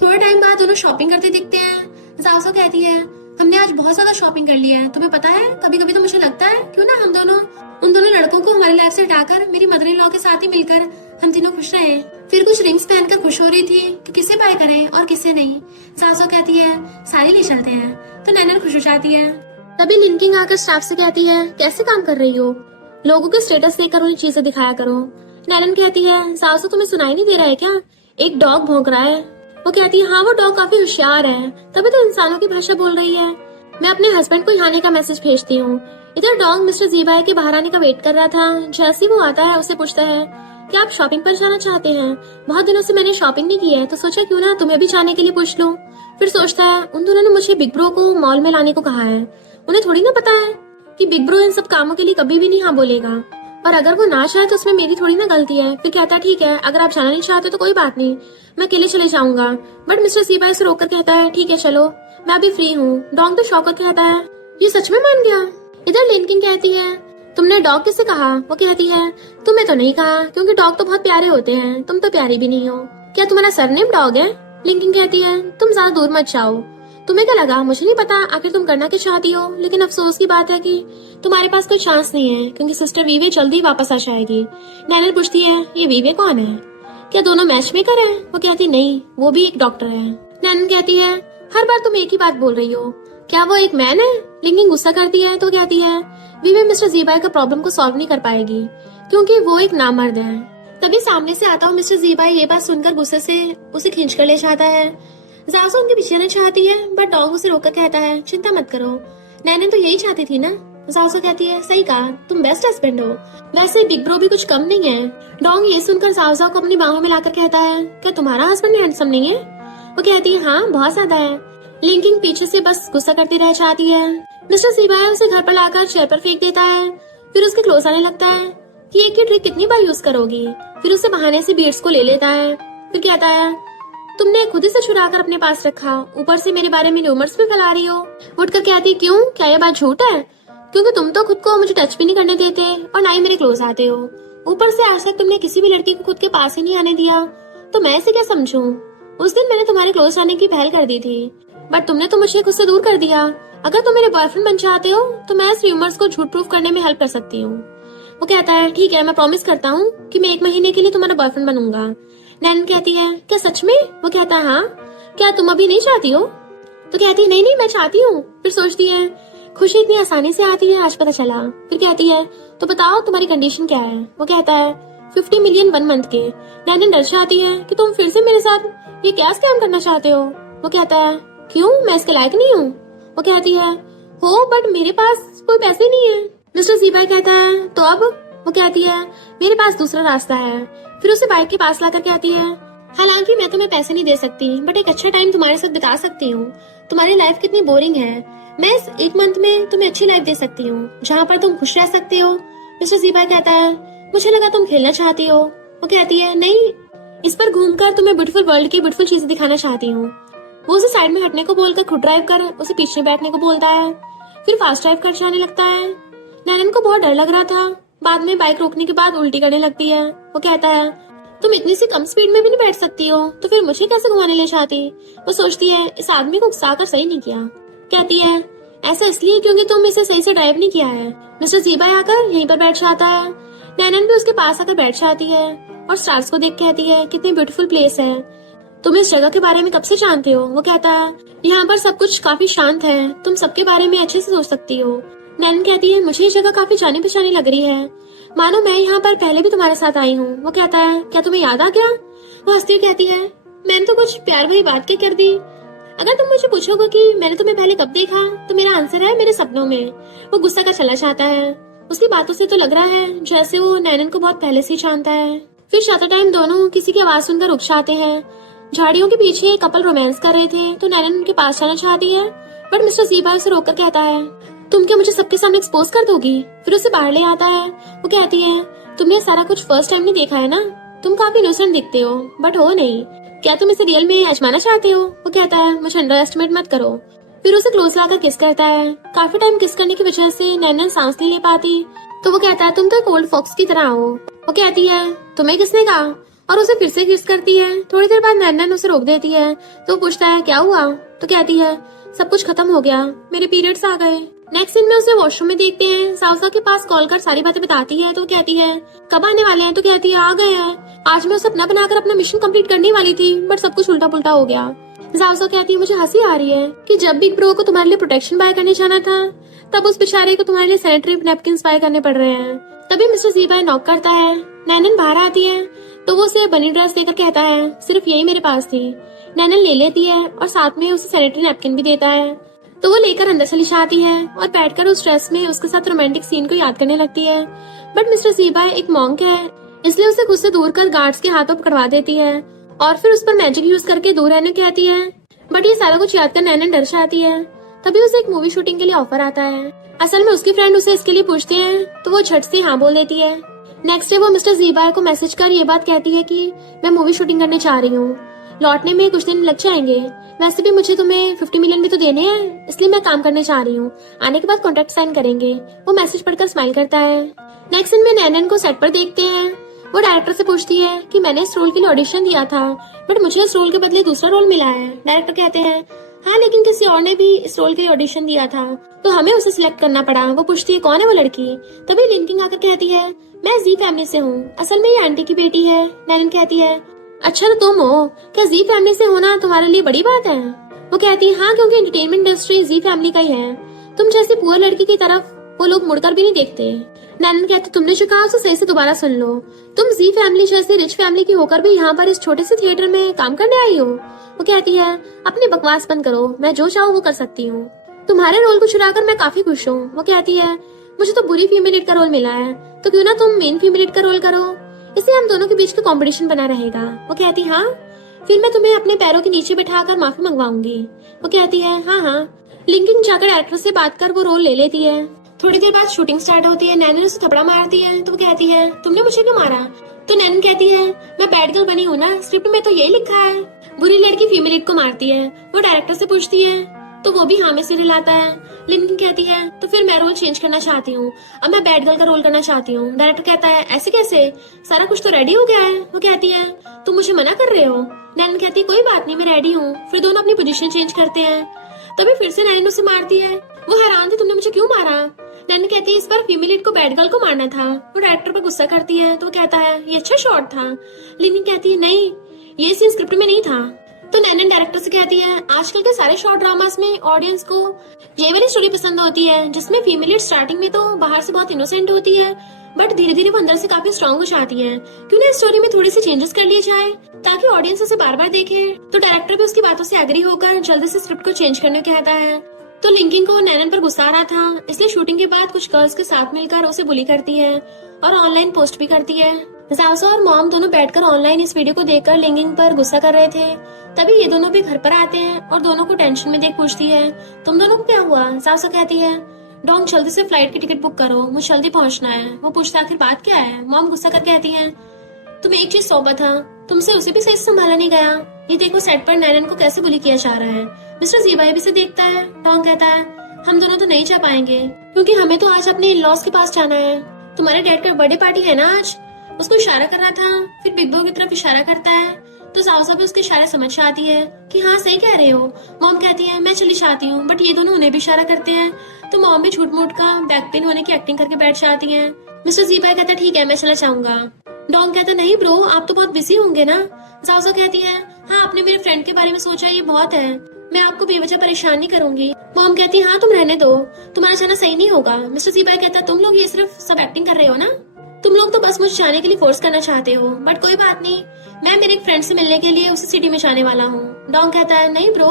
थोड़े टाइम बाद दोनों शॉपिंग करते दिखते हैं। सावसा कहती है हमने आज बहुत ज्यादा शॉपिंग कर ली है, तुम्हें पता है कभी कभी तो मुझे लगता है क्यों ना हम दोनों उन दोनों लड़कों को हमारी लाइफ से हटाकर मेरी मदर इन लॉ के साथ ही मिलकर हम तीनों खुश रहे। फिर कुछ रिंग्स पहनकर खुश हो रही थी कि किसे बाय करें और किसे नहीं। सासो कहती है सारी ले चलते हैं, तो नैनन खुश हो जाती है। तभी लिंकिंग आकर स्टाफ से कहती है कैसे काम कर रही हो, लोगों के स्टेटस देखकर उन्हें चीजें दिखाया करो। नैनन कहती है सासो तुम्हें सुनाई नहीं दे रहा है क्या, एक डॉग भौंक रहा है। वो कहती है हाँ वो डॉग काफी होशियार है, तभी तो इंसानों की भाषा बोल रही है। मैं अपने हस्बैंड को यहाँ आने का मैसेज भेजती हूँ। इधर डॉग मिस्टर जीबाई के बाहर आने का वेट कर रहा था। जैसे वो आता है उसे पूछता है क्या आप शॉपिंग पर जाना चाहते हैं? बहुत दिनों से मैंने शॉपिंग नहीं की है तो सोचा क्यों ना तुम्हें भी जाने के लिए पूछ लूं। फिर सोचता है उन दोनों ने मुझे बिग ब्रो को मॉल में लाने को कहा है, उन्हें थोड़ी ना पता है कि बिग ब्रो इन सब कामों के लिए कभी भी नहीं हाँ बोलेगा, और अगर वो ना चाहे तो उसमें मेरी थोड़ी ना गलती है। फिर कहता है ठीक है अगर आप जाना नहीं चाहते तो कोई बात नहीं, मैं अकेले चले जाऊंगा। बट मिस्टर जीबाई से रोककर कहता है ठीक है चलो, मैं अभी फ्री हूँ। डॉग तो शॉक होकर कहता है ये सच में मान गया। इधर लिंकिंग कहती है तुमने डॉग किसे कहा? वो कहती है तुम्हें तो नहीं कहा क्योंकि डॉग तो बहुत प्यारे होते हैं, तुम तो प्यारी भी नहीं हो। क्या तुम्हारा सरनेम डॉग है? लिंकिंग कहती है तुम ज्यादा दूर मत जाओ, तुम्हें क्या लगा मुझे नहीं पता आखिर तुम करना क्या चाहती हो, लेकिन अफसोस की बात है कि तुम्हारे पास कोई चांस नहीं है क्योंकि सिस्टर वीवे जल्दी वापस आ जाएगी। नैनल पूछती है ये वीवे कौन है, क्या दोनों मैच मेकर है? वो कहती नहीं वो भी एक डॉक्टर है। नैनल कहती है हर बार तुम एक ही बात बोल रही हो, क्या वो एक मैन है? लिंकिंग गुस्सा करती है तो कहती है वीवे मिस्टर जीबाई का प्रॉब्लम को सॉल्व नहीं कर पाएगी क्योंकि वो एक नामर्द है। तभी सामने से आता हुआ मिस्टर जीबाई ये बात सुनकर गुस्से से उसे खींच कर ले जाता है। जासो उनके पीछे रहना चाहती है बट डॉग उसे रोककर कहता है चिंता मत करो, नैनन तो यही चाहती थी ना। जासो कहती है सही कहा, तुम बेस्ट हस्बैंड हो, वैसे बिग ब्रो भी कुछ कम नहीं है। डॉग ये सुनकर जासो को अपनी बाहों में लाकर कहता है क्या तुम्हारा हस्बैंड हैंडसम नहीं है? वो कहती है हाँ बहुत ज्यादा है। लिंकिंग पीछे से बस गुस्सा करती रह जाती है। मिस्टर जीबाई उसे घर पर लाकर चेयर पर फेंक देता है। फिर उसके क्लोज आने लगता है कि एक ही ट्रिक कितनी बार यूज करोगी। फिर उसे बहाने से बीड्स को ले लेता है। फिर कहता है तुमने खुद ही से चुरा कर अपने पास रखा, ऊपर से मेरे बारे में र्यूमर्स भी फैला रही हो। उठकर कहती क्यों, क्या ये बात झूठ है? क्योंकि तुम तो खुद को मुझे टच भी नहीं करने देते और ना ही मेरे क्लोज आते हो, ऊपर से आज तक तुमने किसी भी लड़की को खुद के पास ही नहीं आने दिया, तो मैं इसे क्या समझूं? उस दिन मैंने तुम्हारे क्लोज आने की पहल कर दी थी बट तुमने तो मुझे खुद से दूर कर दिया। अगर तुम मेरे बॉयफ्रेंड बन चाहते हो तो मैं इस र्यूमर्स को झूठ प्रूफ करने में हेल्प कर सकती हूँ। वो कहता है ठीक है मैं प्रॉमिस करता हूँ कि मैं 1 महीने के लिए तुम्हारा बॉयफ्रेंड बनूंगा। नैनन कहती है क्या सच में? वो कहता है हाँ, क्या तुम अभी नहीं चाहती हो? तो कहती है नहीं मैं चाहती हूँ। फिर सोचती है खुशी इतनी आसानी से आती है आज पता चला। फिर कहती है तो बताओ तुम्हारी कंडीशन क्या है? वो कहता है 50 मिलियन 1 मंथ के। नैनन डर जाती है कि तुम फिर से मेरे साथ ये क्या स्कैम करना चाहते हो? वो कहता है क्यों, मैं इसके लायक नहीं हूँ? वो कहती है हो बट मेरे पास कोई पैसे नहीं है। मिस्टर जीबाई कहता है तो अब? वो कहती है मेरे पास दूसरा रास्ता है। फिर उसे बाइक के पास लाकर कहती है हालांकि मैं तुम्हें पैसे नहीं दे सकती, बट एक अच्छा टाइम तुम्हारे साथ बिता सकती हूँ। तुम्हारी लाइफ कितनी बोरिंग है, मैं इस एक मंथ में तुम्हें अच्छी लाइफ दे सकती हूँ जहाँ पर तुम खुश रह सकते हो। मिस्टर जीबा कहता है, मुझे लगा तुम खेलना चाहती हो। वो कहती है, नहीं, इस पर घूमकर तुम्हें ब्यूटीफुल वर्ल्ड की ब्यूटीफुल चीजें दिखाना चाहती हूँ। वो उसे साइड में हटने को बोलकर खुद ड्राइव कर उसे पीछे बैठने को बोलता है, फिर फास्ट ड्राइव कर जाने लगता है। नैनन को बहुत डर लग रहा था। बाद में बाइक रोकने के बाद उल्टी करने लगती है। वो कहता है, तुम इतनी सी कम स्पीड में भी नहीं बैठ सकती हो, तो फिर मुझे कैसे घुमाने ले जाती। वो सोचती है, इस आदमी को उकसा कर सही नहीं किया। कहती है, ऐसा इसलिए क्योंकि तुम इसे सही से ड्राइव नहीं किया है। मिस्टर जीबा आकर यहीं पर बैठ जाता है। नैनन भी उसके पास आकर बैठ जाती है और स्टार्स को देख कहती है, कितनी ब्यूटीफुल प्लेस है, तुम इस जगह के बारे में कब से जानते हो। वो कहता है, यहाँ पर सब कुछ काफी शांत है, तुम सबके बारे में अच्छे से सोच सकती हो। नैनन कहती है, मुझे ये जगह काफी जानी पहचानी लग रही है, मानो मैं यहाँ पर पहले भी तुम्हारे साथ आई हूँ। वो कहता है, क्या तुम्हें याद आ गया। वो हंसती हुई कहती है, मैंने तो कुछ प्यार भरी बात क्या कर दी। अगर तुम मुझे पूछोगे कि मैंने तुम्हें पहले कब देखा, तो मेरा आंसर है, मेरे सपनों में। वो गुस्सा कर चला जाता है। उसकी बातों से तो लग रहा है जैसे वो नैनन को बहुत पहले से ही जानता है। फिर जाते टाइम दोनों किसी की आवाज सुनकर रुक जाते हैं। झाड़ियों के पीछे एक कपल रोमांस कर रहे थे, तो नैनन उनके पास जाना चाहती है, बट मिस्टर जीबा उसे रोककर कहता है, तुम क्या मुझे सबके सामने एक्सपोज कर दोगी। फिर उसे बाहर ले आता है। वो कहती है, तुमने सारा कुछ फर्स्ट टाइम नहीं देखा है ना, तुम काफी इनोसेंट दिखते हो, बट हो नहीं। क्या तुम इसे रियल में आजमाना चाहते हो। वो कहता है, मुझे अंडर एस्टिमेट मत करो। फिर उसे क्लोज लाकर किस करता है। काफी टाइम किस करने की वजह से नैनन सांस नहीं ले पाती, तो वो कहता है, तुम तो एक ओल्ड फॉक्स की तरह हो। वो कहती है, तुम्हें किसने कहा, और उसे फिर से किस करती है। थोड़ी देर बाद नैनन उसे रोक देती है, तो वो पूछता है, क्या हुआ। तो कहती है, सब कुछ खत्म हो गया, मेरे पीरियड्स आ गए। नेक्स्ट सीन में उसे वॉशरूम में देखते हैं। साउसा के पास कॉल कर सारी बातें बताती है, तो कहती है, कब आने वाले हैं। तो कहती है, आ गए हैं। आज मैं सपना बनाकर अपना मिशन कंप्लीट करने वाली थी, बट सब कुछ उल्टा पुल्टा हो गया। साउसा कहती है, मुझे हंसी आ रही है कि जब बिग ब्रो को तुम्हारे लिए प्रोटेक्शन बाय करने जाना था, तब उस बेचारे को तुम्हारे लिए सैनिटरी नैपकिन बाय करने पड़ रहे हैं। तभी मिस्टर जीबा नॉक करता है। नैनन बाहर आती है, तो वो उसे बनी ड्रेस देकर कहता है, सिर्फ यही मेरे पास थी। नैनन ले लेती है और साथ में उसे सैनिटरी नैपकिन भी देता है, तो वो लेकर अंदर चली जाती है और बैठकर उस ड्रेस में उसके साथ रोमांटिक सीन को याद करने लगती है। बट मिस्टर जीबा एक मॉन्क है, इसलिए उसे खुद से दूर कर गार्ड्स के हाथों पकड़वा देती है और फिर उस पर मैजिक यूज करके दूर रहने कहती है। बट ये सारा कुछ याद कर नैनन डर जाती है। तभी उसे एक मूवी शूटिंग के लिए ऑफर आता है। असल में उसकी फ्रेंड उसे इसके लिए पूछती है, तो वो झट से हाँ बोल देती है। नेक्स्ट डे वो मिस्टर जीबा को मैसेज कर ये बात कहती है कि मैं मूवी शूटिंग करने जा रही हूँ, लौटने में कुछ दिन लग जाएंगे। वैसे भी मुझे तुम्हें 50 मिलियन भी तो देने हैं, इसलिए मैं काम करने जा रही हूँ, आने के बाद कॉन्ट्रैक्ट साइन करेंगे। वो मैसेज पढ़कर स्माइल करता है। नेक्स्ट सीन में नैनन को सेट पर देखते हैं। वो डायरेक्टर से पूछती है कि मैंने इस रोल के लिए ऑडिशन दिया था, बट मुझे इस रोल के बदले दूसरा रोल मिला है। डायरेक्टर कहते हैं, हाँ, लेकिन किसी और ने भी इस रोल के लिए ऑडिशन दिया था, तो हमें उसे सिलेक्ट करना पड़ा। वो पूछती है, कौन है वो लड़की। तभी लिंकिंग आकर कहती है, मैं जी फैमिली से हूँ, असल में ये आंटी की बेटी है। नैनन कहती है, अच्छा तो तुम हो, क्या जी फैमिली से होना तुम्हारे लिए बड़ी बात है। वो कहती है, हाँ, क्योंकि एंटरटेनमेंट इंडस्ट्री जी फैमिली का ही है, तुम जैसी पुअर लड़की की तरफ वो लोग मुड़कर भी नहीं देखते। नैनन कहती, तुमने जो कहा उसे सही से दोबारा सुन लो, तुम जी फैमिली जैसी रिच फैमिली की होकर भी यहाँ पर इस छोटे से थिएटर में काम करने आई हो। वो कहती है, अपनी बकवास बंद करो, मैं जो चाहूँ वो कर सकती हूँ, तुम्हारे रोल को चुराकर मैं काफी खुश हूँ। वो कहती है, मुझे तो बुरी फीमेल लीड का रोल मिला है, तो क्यों ना तुम मेन फीमेल लीड का रोल करो, इससे हम दोनों के बीच का कंपटीशन बना रहेगा। वो कहती, हाँ, फिर मैं तुम्हें अपने पैरों के नीचे बिठाकर माफी मंगवाऊंगी। वो कहती है, हाँ हाँ। लिंकिंग जाकर एक्ट्रेस से बात कर वो रोल ले लेती है। थोड़ी देर बाद शूटिंग स्टार्ट होती है। नैनन उसे थपड़ा मारती है, तो वो कहती है, तुमने मुझे क्यों मारा। तो नैनन कहती है, मैं बैड गर्ल बनी हूँ ना, स्क्रिप्ट में तो यही लिखा है। बुरी लड़की फीमेल लीड को मारती है। वो डायरेक्टर से पूछती है, तो वो भी हाँ में सिर हिलाता है। लिंकिंग कहती है, तो फिर मैं रोल चेंज करना चाहती हूँ, अब मैं बैड गर्ल का रोल करना चाहती हूँ। डायरेक्टर कहता है, ऐसे कैसे, सारा कुछ तो रेडी हो गया है। वो कहती है, तुम मुझे मना कर रहे हो। नैनन कहती है, कोई बात नहीं, मैं रेडी हूँ। फिर दोनों अपनी पोजीशन चेंज करते हैं। तभी फिर से नैनन उसे मारती है। वो हैरान थी, तुमने मुझे क्यों मारा। नैनन कहती है, इस बार फीमेल लीड को बैड गर्ल को मारना था। वो डायरेक्टर पर गुस्सा करती है, तो वो कहता है, ये अच्छा शॉट था। लिंकिंग कहती है, नहीं, ये सीन स्क्रिप्ट में नहीं था। तो नैनन डायरेक्टर से कहती है, आजकल के सारे शॉर्ट ड्रामास में ऑडियंस को ये वाली स्टोरी पसंद होती है, जिसमें फीमेल लीड स्टार्टिंग में तो बाहर से बहुत इनोसेंट होती है, बट धीरे धीरे वो अंदर से काफी स्ट्रॉन्ग हो जाती है। क्यों ना इस स्टोरी में थोड़ी सी चेंजेस कर लिए जाए, ताकि ऑडियंस उसे बार बार देखे। तो डायरेक्टर भी उसकी बातों से एग्री होकर जल्दी से स्क्रिप्ट को चेंज करने को कहता है। तो लिंकिंग को नैनन पर गुस्सा आ रहा था, इसलिए शूटिंग के बाद कुछ गर्ल्स के साथ मिलकर उसे बुली करती है और ऑनलाइन पोस्ट भी करती है। जाओसा और मॉम दोनों बैठकर ऑनलाइन इस वीडियो को देखकर लिंगिंग पर गुस्सा कर रहे थे। तभी ये दोनों भी घर पर आते हैं और दोनों को टेंशन में देख पूछती है, तुम दोनों को क्या हुआ? जाओसा कहती है, डोंग जल्दी से फ्लाइट की टिकट बुक करो, मुझे जल्दी पहुंचना है। वो पूछता है, आखिर बात क्या है? मॉम गुस्सा कर कहती है, तुम्हें एक चीज सौंपा था, तुमसे उसे भी सही से संभाला नहीं गया। ये देखो सेट पर नैनन को कैसे बुली किया जा रहा है। मिस्टर जीबाई भी से देखता है। डोंग कहता है, हम दोनों तो नहीं जा पाएंगे क्योंकि हमें तो आज अपने इन-लॉज के पास जाना है। तुम्हारे डैड का बर्थडे पार्टी है ना आज। उसको इशारा कर रहा था, फिर बिग बो की तरफ इशारा करता है तो जाओसा भी उसके इशारे समझ आती है कि हाँ सही कह रहे हो। मॉम कहती है, मैं चली जाती हूँ, बट ये दोनों उन्हें भी इशारा करते हैं तो मॉम भी झूठ मूठ का बैक पेन होने की एक्टिंग करके बैठ जाती है। मिस्टर जीबाई कहता है, ठीक है मैं चला जाऊंगा। डोंग कहता, नहीं ब्रो, आप तो बहुत बिजी होंगे ना। जाओसा कहती है, हाँ आपने मेरे फ्रेंड के बारे में सोचा, ये बहुत है, मैं आपको बेवजह परेशान नहीं करूंगी। मॉम कहती है, हाँ तुम रहने दो, तुम्हारा जाना सही नहीं होगा। मिस्टर जीबाई कहता है, तुम लोग ये सिर्फ सब एक्टिंग कर रहे हो ना, तुम लोग तो बस मुझे जाने के लिए फोर्स करना चाहते हो, बट कोई बात नहीं, मैं मेरे एक फ्रेंड से मिलने के लिए उसी सिटी में जाने वाला हूँ। डोंग कहता है, नहीं ब्रो,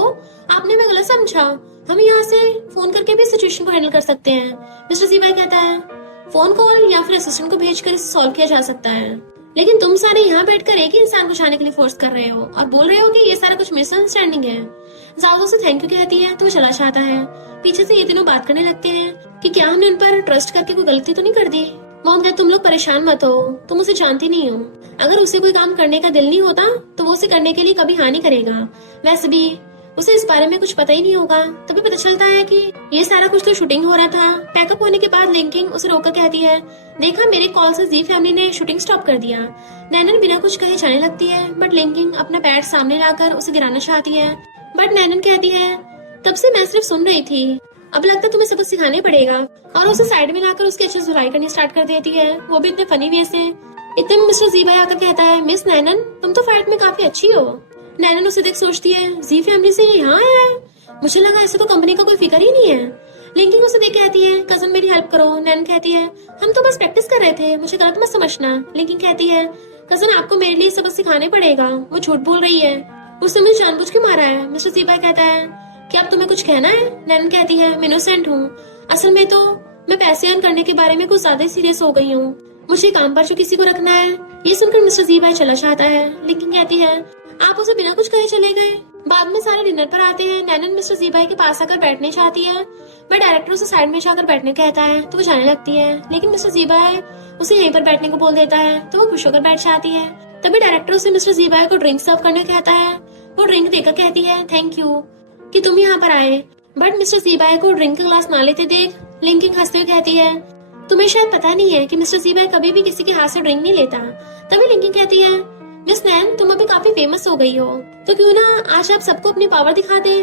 आपने मैं गलत समझा, हम यहाँ से फोन करके भी सिचुएशन को हैंडल कर सकते हैं। मिस्टर जीबाई कहता है, फोन कॉल या फिर असिस्टेंट को भेजकर इसे सॉल्व किया जा सकता है, लेकिन तुम सारे यहाँ बैठकर एक ही इंसान को जाने के लिए फोर्स कर रहे हो और बोल रहे हो कि ये सारा कुछ मिसअंडरस्टैंडिंग है। जाओ से थैंक यू कहती है तो वो चला जाता है। पीछे से ये तीनों बात करने लगते हैं कि क्या हमने उन पर ट्रस्ट करके कोई गलती तो नहीं कर दी। मॉम कहती, तुम लोग परेशान मत हो, तुम उसे जानती नहीं हो, अगर उसे कोई काम करने का दिल नहीं होता तो वो उसे करने के लिए कभी हाँ नहीं करेगा। वैसे भी उसे इस बारे में कुछ पता ही नहीं होगा। तभी पता चलता है कि ये सारा कुछ तो शूटिंग हो रहा था। पैकअप होने के बाद लिंकिंग उसे रोककर कहती है, देखा मेरे कॉल से जी फैमिली ने शूटिंग स्टॉप कर दिया। नैनन बिना कुछ कहे जाने लगती है, बट लिंकिंग अपना पैर सामने लाकर उसे गिराना चाहती है, बट नैनन कहती है, तब से मैं सिर्फ सुन रही थी, अब लगता तुम्हें सबक सिखाने पड़ेगा, और उसे साइड में लाकर उसकी अच्छी धुलाई करनी स्टार्ट कर देती है, वो भी इतने फनी वे से। इतने में मिस्टर जीबाई आकर कहता है, मिस नैनन तुम तो फ्लाइट में काफी अच्छी हो। नैनन उसे देख सोचती है, जी फैमिली से ये यहाँ आया है, मुझे लगा इसे तो कंपनी का कोई फिक्र ही नहीं है। लिंकिंग उसे देख कहती है, कजन मेरी हेल्प करो। नैनन कहती है, हम तो बस प्रैक्टिस कर रहे थे, मुझे गलत मत समझना। लिंकिंग कहती है, कजन आपको मेरे लिए सबक सिखाने पड़ेगा, वो झूठ बोल रही है, उसने मुझे जानबूझ के मारा है। मिस्टर जीबाई कहता है, क्या अब तुम्हें कुछ कहना है? नैनन कहती है, मैं इनोसेंट हूँ, असल में तो मैं पैसे अर्न करने के बारे में कुछ ज्यादा सीरियस हो गई हूँ, मुझे काम पर जो किसी को रखना है। ये सुनकर मिस्टर जीबाई चला जाता है। लिंकिंग कहती है, आप उसे बिना कुछ कहे चले गए। बाद में सारे डिनर पर आते हैं। नैनन मिस्टर जीबाई के पास आकर बैठने चाहती है, बट डायरेक्टर उसे साइड में जाकर बैठने कहता है तो वो जाने लगती है, लेकिन मिस्टर जीबाई उसे यहीं पर बैठने को बोल देता है तो वो खुश होकर बैठ जाती है। तभी डायरेक्टर उसे मिस्टर जीबाई को ड्रिंक सर्व करने कहता है। वो ड्रिंक देकर कहती है, थैंक यू कि तुम यहाँ पर आए, बट मिस्टर जीबाई को ड्रिंक का ग्लास ना लेते देख लिंकिंग हंसते हुए कहती है, तुम्हें शायद पता नहीं है कि मिस्टर जीबाई कभी भी किसी के हाथ से ड्रिंक नहीं लेता। तभी लिंकिंग कहती है, मिस नैन तुम अभी काफी फेमस हो गई हो, तो क्यों ना आज आप सबको अपनी पावर दिखा दे।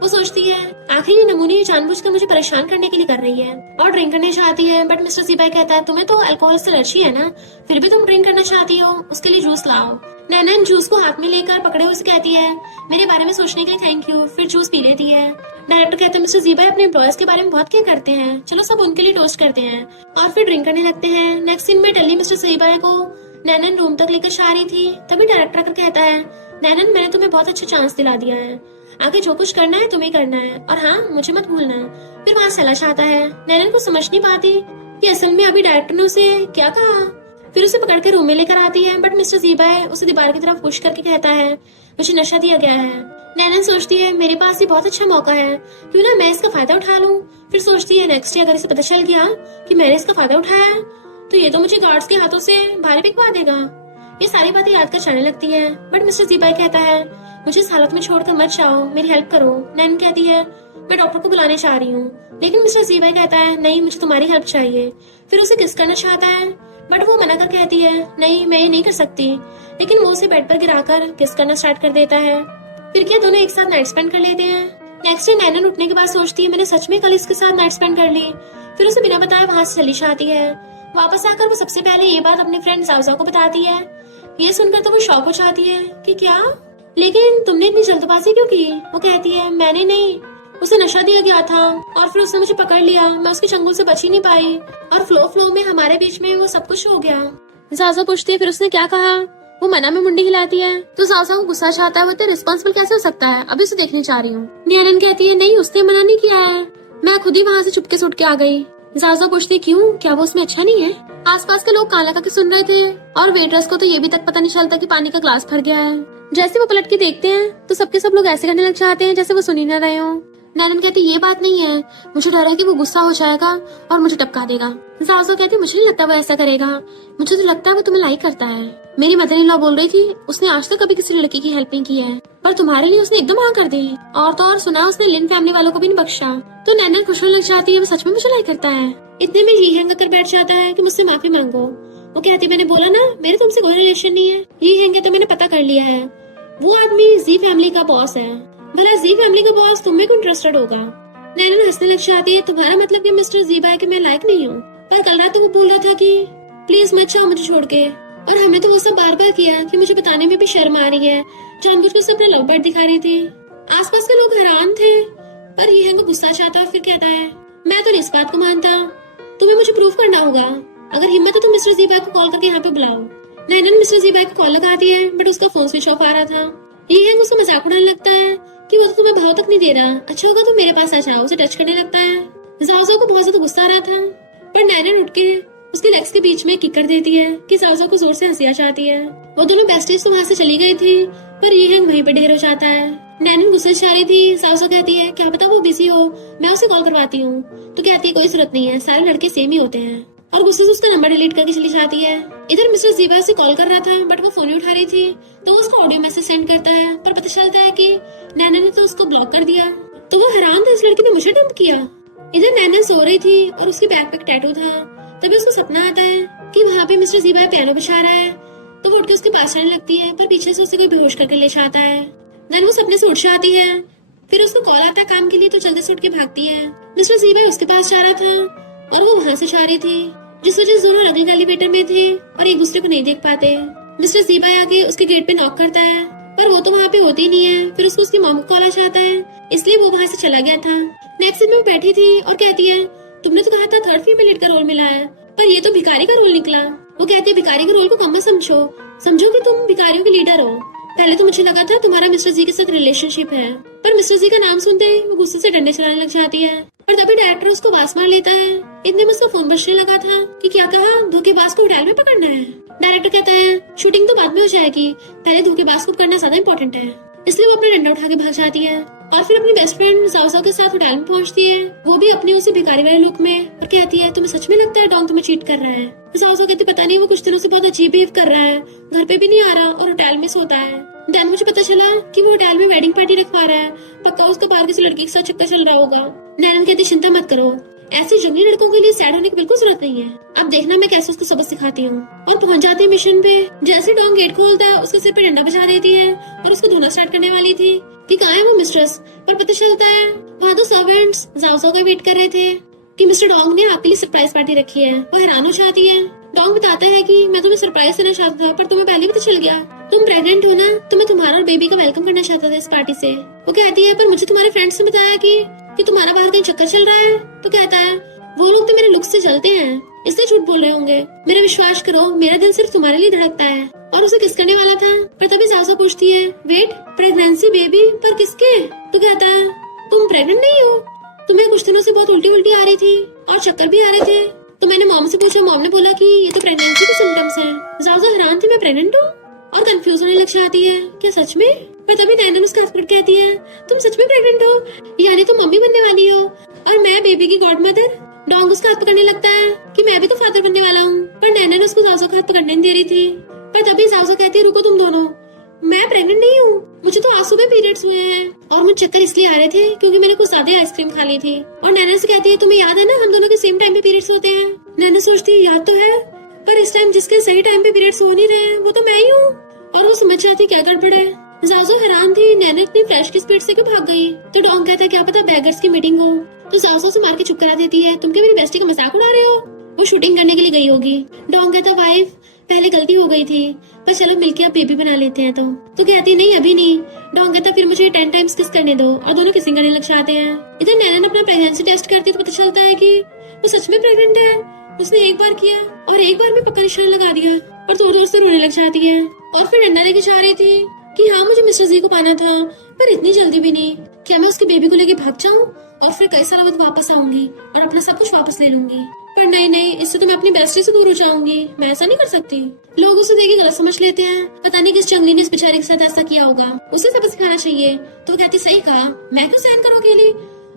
वो सोचती है, आखिर ये नमूने जानबूझकर मुझे परेशान करने के लिए कर रही है, और ड्रिंक करने चाहती है, बट मिस्टर जीबाई कहता है, तुम्हें तो अल्कोहल से एलर्जी है ना, फिर भी तुम ड्रिंक करना चाहती हो, उसके लिए जूस लाओ। नैनन जूस को हाथ में लेकर पकड़े हुए कहती है, मेरे बारे में सोचने के लिए थैंक यू, फिर जूस पी लेती है। डायरेक्टर कहते हैं, मिस्टर जीबाई अपने एम्प्लॉयज के बारे में बहुत केयर करते हैं, चलो सब उनके लिए टोस्ट करते हैं, और फिर ड्रिंक करने लगते हैं। नेक्स्ट सीन में टल्ली मिस्टर जीबाई को नैनन रूम तक लेकर जा रही थी। तभी डायरेक्टर आकर कहता है, नैनन मैंने तुम्हें बहुत अच्छा चांस दिला दिया है, आगे जो कुछ करना है तुम्हें करना है, और हाँ मुझे मत भूलना। फिर वहाँ चला जाता है। नैनन को समझ नहीं पाती कि असल में अभी डायरेक्टर ने उसे क्या कहा। फिर उसे पकड़ के रूम में लेकर आती है, बट मिस्टर जीबाई उसे दीवार की तरफ पुश करके कहता है, मुझे नशा दिया गया है। नैनन सोचती है, मेरे पास ये बहुत अच्छा मौका है, क्यों ना मैं इसका फायदा उठा लूं। फिर सोचती है, नेक्स्ट डे अगर इसे पता चल गया कि मैंने इसका फायदा उठाया तो ये तो मुझे गार्ड्स के हाथों से भारी पिकवा देगा। ये सारी बातें याद कर जाने लगती है, बट मिस्टर जीबाई कहता है, मुझे इस हालत में छोड़कर मत जाओ, मेरी हेल्प करो। नैनन कहती है, मैं डॉक्टर को बुलाने चाह रही हूँ, लेकिन मिस्टर जीबाई कहता है, नहीं मुझे तुम्हारी हेल्प चाहिए। फिर उसे किस करना चाहता है, बट वो मना कर कहती है, नहीं मैं ये नहीं कर सकती, लेकिन वो उसे बेड पर गिराकर किस करना स्टार्ट कर देता है। फिर क्या दोनों एक साथ नाइट स्पेंड कर लेते हैं। नेक्स्ट डे नैनन उठने के बाद सोचती है, मैंने सच में कल इसके साथ नाइट स्पेंड कर ली। फिर उसे बिना बताए वहां से चली जाती है। वापस आकर वो सबसे पहले ये बात अपने फ्रेंड जाओसा को बताती है। ये सुनकर तो वो शॉक हो जाती है कि क्या, लेकिन तुमने इतनी जल्दबाजी क्यों की। वो कहती है, मैंने नहीं, उसे नशा दिया गया था और फिर उसने मुझे पकड़ लिया, मैं उसके चंगुल से बच ही नहीं पाई, और फ्लो में हमारे बीच में वो सब कुछ हो गया। जाजा पूछती है, फिर उसने क्या कहा। वो मना में मुंडी हिलाती है तो जाजा को गुस्सा चाहता है, वो तेरे रिस्पॉन्सिबल कैसे हो सकता है, अभी उसे देखने जा रही हूँ। नैनन कहती है, नहीं उसने मना नहीं किया है, मैं खुद ही वहाँ से चुपके से उठ के आ गई। जाजा पूछती, क्यों, क्या वो उसमें अच्छा नहीं है। आसपास के लोग कान लगा के सुन रहे थे और वेटरस को तो ये भी तक पता नहीं चलता कि पानी का ग्लास भर गया है। जैसे वो पलट के देखते हैं तो सबके सब लोग ऐसे करने लग जाते हैं जैसे वो सुन ही ना रहे हो। नैनन कहती ये बात नहीं है, मुझे डर है कि वो गुस्सा हो जाएगा और मुझे टपका देगा। जाओ कहती मुझे नहीं लगता वो ऐसा करेगा, मुझे तो लगता है वो तुम्हें लाइक करता है। मेरी मदर इन लॉ बोल रही थी उसने आज तक कभी किसी लड़की की हेल्प नहीं की है, पर तुम्हारे लिए उसने एकदम हाँ कर दी। और तो और सुना उसने लिन फैमिली वालों को भी नहीं बख्शा। तो नैनन खुश होने लग जाती है, वो सच में मुझे लाइक करता है। इतने में ये हैंग कर बैठ जाता है कि मुझसे माफी मांगो। वो कहती मैंने बोला ना मेरे तुमसे कोई रिलेशन नहीं है। ये हैंग तो मैंने पता कर लिया है, वो आदमी जी फैमिली का बॉस है। भला जी फैमिली का बॉस तुम में को इंटरेस्टेड होगा। नैनन हंसने लग जाती है, तुम्हारा मतलब कि मिस्टर जीबा है कि मैं लायक नहीं हूँ। पर कल रात तो वो बोल रहा था कि प्लीज मत जाओ मुझे छोड़ के, और हमें तो वो सब बार बार किया कि मुझे बताने में भी शर्म आ रही है। जानबूझ कर अपना लव बर्ड दिखा रही थी। आसपास के लोग हैरान थे, पर ये है गुस्सा चाहता और फिर कहता है मैं तो नहीं इस बात को मानता, तुम्हें मुझे प्रूफ करना होगा। अगर हिम्मत है तो मिस्टर जीबा को कॉल करके यहाँ पे बुलाओ। नैनन मिस्टर जीबा को कॉल लगाती है, बट उसका फोन स्विच ऑफ आ रहा था। ये है उसका मजाक उड़ाने लगता है कि वो तो तुम्हें भाव तक नहीं दे रहा, अच्छा होगा तुम मेरे पास आ जाओ। उसे टच करने लगता है। जाओ को बहुत ज्यादा गुस्सा आ रहा था, पर नैनन उठ के उसके लेग्स के बीच में किक कर देती है कि जाओ को जोर से हंसी आ जाती है। वो दोनों बेस्टीज तो वहाँ से चली गई थी, पर ये हैंग वहीं पे ढेर हो जाता है। नैनन गुस्से से आ रही थी। जाओ कहती है क्या पता वो बिजी हो, मैं उसे कॉल करवाती हूँ। तो कहती है कोई जरूरत नहीं है, सारे लड़के सेम ही होते हैं, और गुस्से से उसका नंबर डिलीट करके चली जाती है। इधर मिस्टर जीबा उसे कॉल कर रहा था, बट वो फोन ही उठा रही थी। तो वो उसको ऑडियो मैसेज सेंड करता है, पर पता चलता है कि नैनन ने तो उसको ब्लॉक कर दिया। तो वो हैरान था, इस लड़की ने मुझे डंप किया। इधर नैनन सो रही थी और उसके बैक पे टैटू था। तभी उसको सपना आता है कि वहाँ पे मिस्टर जीबा पियानो बजा रहा है। तो वो उठ के उसके पास आने लगती है, पर पीछे से उसे कोई बेहोश करके ले जाता है। देन वो सपने से उठ जाती है। फिर उसको कॉल आता है काम के लिए, तो जल्दी से उठ के भागती है। मिस्टर जीबा उसके पास जा रहा था और वो वहाँ से जा रही थी, जिस वजह से दोनों अलग एलिवेटर में थे और एक दूसरे को नहीं देख पाते। मिस्टर जीबा आके उसके गेट पे नॉक करता है, पर वो तो वहाँ पे होती नहीं है। फिर उसको उसकी मॉम को कॉल आ जाता है, इसलिए वो वहाँ से चला गया था। नेक्स्ट सीन में बैठी थी और कहती है तुमने तो कहा था थर्ड फीमेल लीड का रोल मिला है, पर ये तो भिखारी का रोल निकला। वो कहती है भिखारी के रोल को कम मत समझो कि तुम भिखारियों के लीडर हो। पहले तो मुझे लगा था तुम्हारा मिस्टर जी के साथ रिलेशनशिप है, पर मिस्टर जी का नाम सुनते ही वो गुस्से से डंडे चलाने लग जाती है। और तभी डायरेक्टर उसको बास मार लेता है। इतने में उसका फोन बजने लगा था कि क्या कहा धोखेबाज को होटल में पकड़ना है। डायरेक्टर कहता है शूटिंग तो बाद में हो जाएगी, पहले धोखेबाज को पकड़ना ज्यादा इम्पोर्टेंट है। इसलिए वो अपना डंडा उठा के भाग जाती है और फिर अपनी बेस्ट फ्रेंड जाओ के साथ होटल में पहुंचती है, वो भी अपने उसी भिखारी वाले लुक में, और कहती है तुम्हें सच में लगता है डॉन तुम्हें चीट कर रहा है। जाओ कहती पता नहीं वो कुछ दिनों से बहुत अजीब बिहेव कर रहा है, घर पे भी नहीं आ रहा और होटल में सोता है। देन मुझे पता चला कि वो होटल में वेडिंग पार्टी रखवा रहा है, पक्का उसका बाहर किसी लड़की के साथ चक्कर चल रहा होगा। नैनन कहती चिंता मत करो, ऐसे जंगली लड़कों के लिए सैड होने की बिल्कुल जरूरत नहीं है। अब देखना मैं कैसे उसको सबक सिखाती हूँ। और पहुंच जाती है मिशन पे। जैसे डॉन गेट खोलता है उसके सिर पे डंडा बजा देती है और उसको धोना स्टार्ट करने वाली थी कि कहाँ है वो मिस्ट्रेस, पर पता चलता है वहाँ तो सर्वेंट्स जाओ का वेट कर रहे थे कि मिस्टर डोंग ने आपके लिए सरप्राइज पार्टी रखी है। वो हैरान हो जाती है। डोंग बताता है कि मैं तुम्हें सरप्राइज देना चाहता था, पर तुम्हें पहले भी तो चल गया, तुम प्रेग्नेंट हो ना, तो मैं तुम्हारा और बेबी का वेलकम करना चाहता था इस पार्टी से। वो कहती है पर मुझे तुम्हारे फ्रेंड्स ने बताया कि तुम्हारा बाहर कहीं चक्कर चल रहा है। तो कहता है वो लोग तो मेरे लुक से जलते हैं, इसलिए झूठ बोल रहे होंगे। मेरा विश्वास करो, मेरा दिल सिर्फ तुम्हारे लिए धड़कता है। और उसे किस करने वाला था, पर तभी जाओ पूछती है वेट प्रेगनेंसी बेबी पर किसके। तो कहता है तुम प्रेग्नेंट नहीं हो, तुम्हें कुछ दिनों से बहुत उल्टी उल्टी आ रही थी और चक्कर भी आ रहे थे। तो मैंने मॉम से पूछा, मॉम ने बोला कि ये तो प्रेगनेंसी के सिम्टम्स हैं। जाओ हैरान थी मैं प्रेग्नेंट हूँ और कंफ्यूज होने लग जाती है, क्या सच में। पर तभी नैनन उसका हस्बैंड कहती है तुम सच में प्रेग्नेंट हो, यानी तुम मम्मी बनने वाली हो और मैं बेबी की गॉड मदर। डोंग उसका हाथ पकड़ने लगता है कि मैं भी तो फादर बनने वाला हूँ, पर नैनन उसको जाओ का हाथ पकड़ने नहीं दे रही थी। पर तभी जाओ कहती है रुको तुम दोनों, मैं प्रेग्नेंट नहीं हूँ, मुझे तो आज सुबह पीरियड्स हुए हैं और मुझे चक्कर इसलिए आ रहे थे क्योंकि मैंने कुछ ज्यादा आइसक्रीम खा ली थी। और नैना से कहती है तुम्हें याद है ना हम दोनों के सेम टाइम पे पीरियड्स होते हैं। नैना सोचती है याद तो है, पर इस टाइम जिसके सही टाइम पे पीरियड्स हो नहीं रहे हैं वो तो मैं ही हूँ। और वो समझ जाती क्या गड़बड़ है। जाओ हैरान थी नैना इतनी फ्लैश की स्पीड से क्यों भाग गई। तो डोंग कहता है क्या पता बैगर्स की मीटिंग हो। तो जाओ से मार के चुप करा देती है, तुम क्या मेरी बेस्टी का मजाक उड़ा रहे हो, वो शूटिंग करने के लिए गई होगी। डोंग कहता वाइफ पहले गलती हो गई थी, पर चलो मिलके अब बेबी बना लेते हैं। तो कहती नहीं अभी नहीं। डोंग कहता फिर मुझे 10 टाइम्स किस करने दो, और दोनों किसिंग करने लग जाते हैं। इधर नैना अपना प्रेगनेंसी टेस्ट करती है तो पता चलता है कि वो सच में प्रेग्नेंट है। उसने एक बार किया और एक बार में पक्का निशान लगा दिया और जोर जोर से रोने लग जाती है। और फिर डंडा लेके जा रही थी कि हाँ मुझे मिस्टर जी को पाना था, पर इतनी जल्दी भी नहीं। क्या मैं उसके बेबी को लेके भाग जाऊं और फिर कई सालों बाद वापस आऊंगी और अपना सब कुछ वापस ले लूंगी। पर नहीं नहीं, इससे तो मैं अपनी बेस्टी से दूर हो जाऊंगी, मैं ऐसा नहीं कर सकती। लोग उसे देख के गलत समझ लेते हैं, पता नहीं किस जंगली ने इस बेचारे के साथ ऐसा किया होगा, उसे सबक सिखाना चाहिए। तो वो कहती सही कहा, मैं क्यों सहन करूँ अकेली,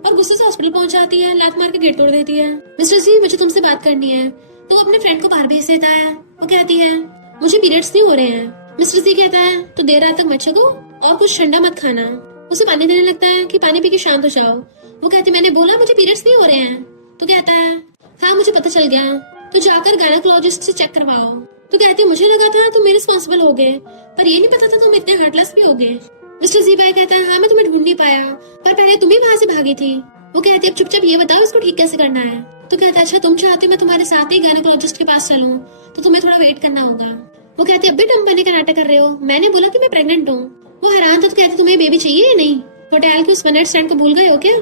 और गुस्से से हॉस्पिटल पहुंच जाती है, लात मार के गेट तोड़ देती है। मिस्टर जी मुझे तुमसे बात करनी है। तो वो अपने फ्रेंड को बाहर भेज देता है। वो कहती है मुझे पीरियड्स नहीं हो रहे हैं। मिस्टर जी कहता है तो देर रात तक मत जगो और कुछ ठंडा मत खाना। उसे पानी देने लगता है कि पानी पी के शांत हो जाओ। वो कहती मैंने बोला मुझे पीरियड्स नहीं हो रहे हैं। तो कहता है हाँ मुझे पता चल गया, तो जाकर गायनेकोलॉजिस्ट से चेक करवाओ। तो कहती मुझे लगा था तुम मेरे रिस्पॉन्सिबल हो गए, पर ये नहीं पता था तुम इतने हार्टलेस भी हो गए। मिस्टर जी भाई कहता है हाँ मैं तुम्हें ढूंढ नहीं पाया, पर पहले तुम ही वहाँ से भागी थी। वो कहती है अब चुपचाप ये बताओ इसको ठीक कैसे करना है। तो कहता है अच्छा तुम चाहते मैं तुम्हारे साथ ही गायनेकोलॉजिस्ट के पास चलूं, तो तुम्हें थोड़ा वेट करना होगा। वो कहती है अब भी डम बनने का नाटक कर रहे हो, मैंने बोला कि मैं प्रेग्नेंट हूँ। वो हैरान था। तो कहती तुम्हें बेबी चाहिए या नहीं, होटल के उस वन नाइट स्टैंड को भूल गए हो क्या,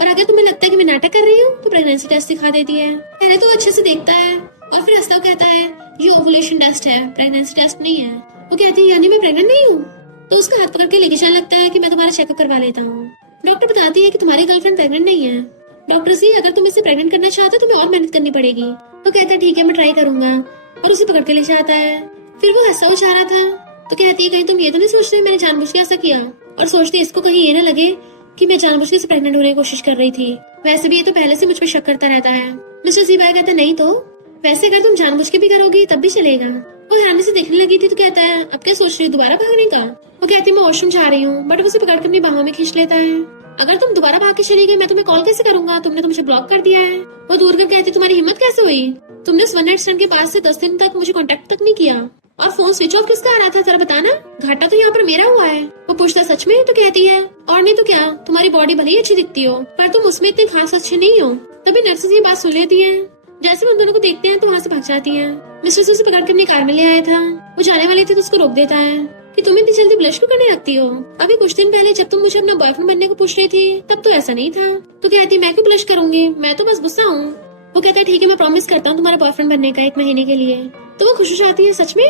और अगर तुम्हें लगता है कि मैं नाटक कर रही हूँ तो प्रेगनेंसी टेस्ट दिखा देती है। पहले तो अच्छे से देखता है और फिर हंसता कहता है ये ओवुलेशन टेस्ट है, प्रेगनेंसी टेस्ट नहीं है। वो कहती है यानी मैं प्रेग्नेंट नहीं हूँ। तो उसका हाथ पकड़ के लेके जाने लगता है कि मैं तुम्हारा चेकअप करवा लेता हूँ। डॉक्टर बताती है कि तुम्हारी गर्लफ्रेंड प्रेग्नेंट नहीं है। डॉक्टर जी अगर तुम इसे प्रेग्नेंट करना चाहते हो तो तुम्हें और मेहनत करनी पड़ेगी। वो कहता है ठीक है मैं ट्राई करूंगा, और उसे पकड़ के ले जाता है। फिर वो हंसा जा रहा था। तो कहती है कहीं तुम ये तो नहीं सोच रहे मैंने जानबूझ के ऐसा किया, और सोचती इसको कहीं ये ना लगे कि मैं जानबूझ के प्रेग्नेंट होने की कोशिश कर रही थी। वैसे भी ये तो पहले से मुझ पर शक करता रहता है। मिस्टर जीबाई कहता नहीं तो वैसे अगर तुम जानबूझ के भी करोगी तब भी चलेगा। वो हैरानी से देखने लगी थी। तो कहता है अब क्या सोच रही हो दोबारा भागने का। वो कहती है मैं वॉशरूम जा रही हूँ, बट उसे पकड़ कर अपनी बाहों में खींच लेता है। अगर तुम दोबारा भाग के चली गई मैं तुम्हें कॉल कैसे करूंगा, तुमने तो मुझे ब्लॉक कर दिया है। वो दूर कर कहती तुम्हारी हिम्मत कैसे हुई, तुमने उस वन नाइट स्टैंड के पास से 10 दिन तक मुझे कांटेक्ट तक नहीं किया, और फोन स्विच ऑफ किसका आ रहा था जरा बताना, घाटा तो यहाँ पर मेरा हुआ है। वो पूछता सच में। तो कहती है और नहीं तो क्या, तुम्हारी बॉडी भले ही अच्छी दिखती हो पर तुम उसमें इतने खास अच्छे नहीं हो। तभी नर्सेस ये बात सुन लेती है। जैसे उन दोनों को देखते हैं तो वहाँ से भाग जाती है। मिस्टर से उसे पकड़ के अपनी कार में ले आया था। वो जाने वाली थी तो उसको रोक देता है कि तुम इतनी जल्दी ब्लश क्यों करने लगती हो, अभी कुछ दिन पहले जब तुम मुझे अपना बॉयफ्रेंड बनने को पूछ रही थी तब तो ऐसा नहीं था। तो कहती मैं क्यों ब्लश करूंगी, मैं तो बस गुस्सा हूँ। वो कहता है ठीक है मैं प्रॉमिस करता हूँ तुम्हारे बॉयफ्रेंड बनने का 1 महीने के लिए। तो वो खुश हो जाती है सच में।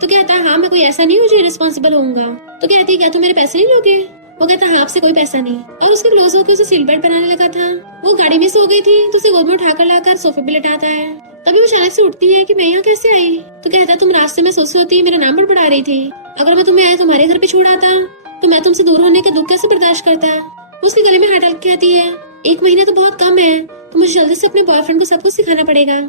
तो कहता है हाँ मैं कोई ऐसा नहीं हूँ जो रिस्पॉन्सिबल होऊंगा। तो कहती है क्या तुम मेरे पैसे नहीं लोगे। वो कहता है हाँ आपसे कोई पैसा नहीं, और उसके क्लोज होकर उसे सीट बेल्ट बनाने लगा था। वो गाड़ी में सो गई थी तो उसे गोद में उठाकर लाकर सोफे पे लेटाता है। तभी वो अचानक से उठती है कि मैं यहाँ कैसे आई। तो कहता है तुम रास्ते में सोच होती मेरा नाम बड़बड़ा रही थी, अगर मैं तुम्हें तुम्हारे घर पे छोड़ आता तो मैं तुमसे दूर होने का दुख कैसे बर्दाश्त करता। उसके गले में हाथ डाल के कहती है 1 महीना तो बहुत कम है, तो मुझे जल्दी से अपने बॉयफ्रेंड को सब कुछ सिखाना पड़ेगा।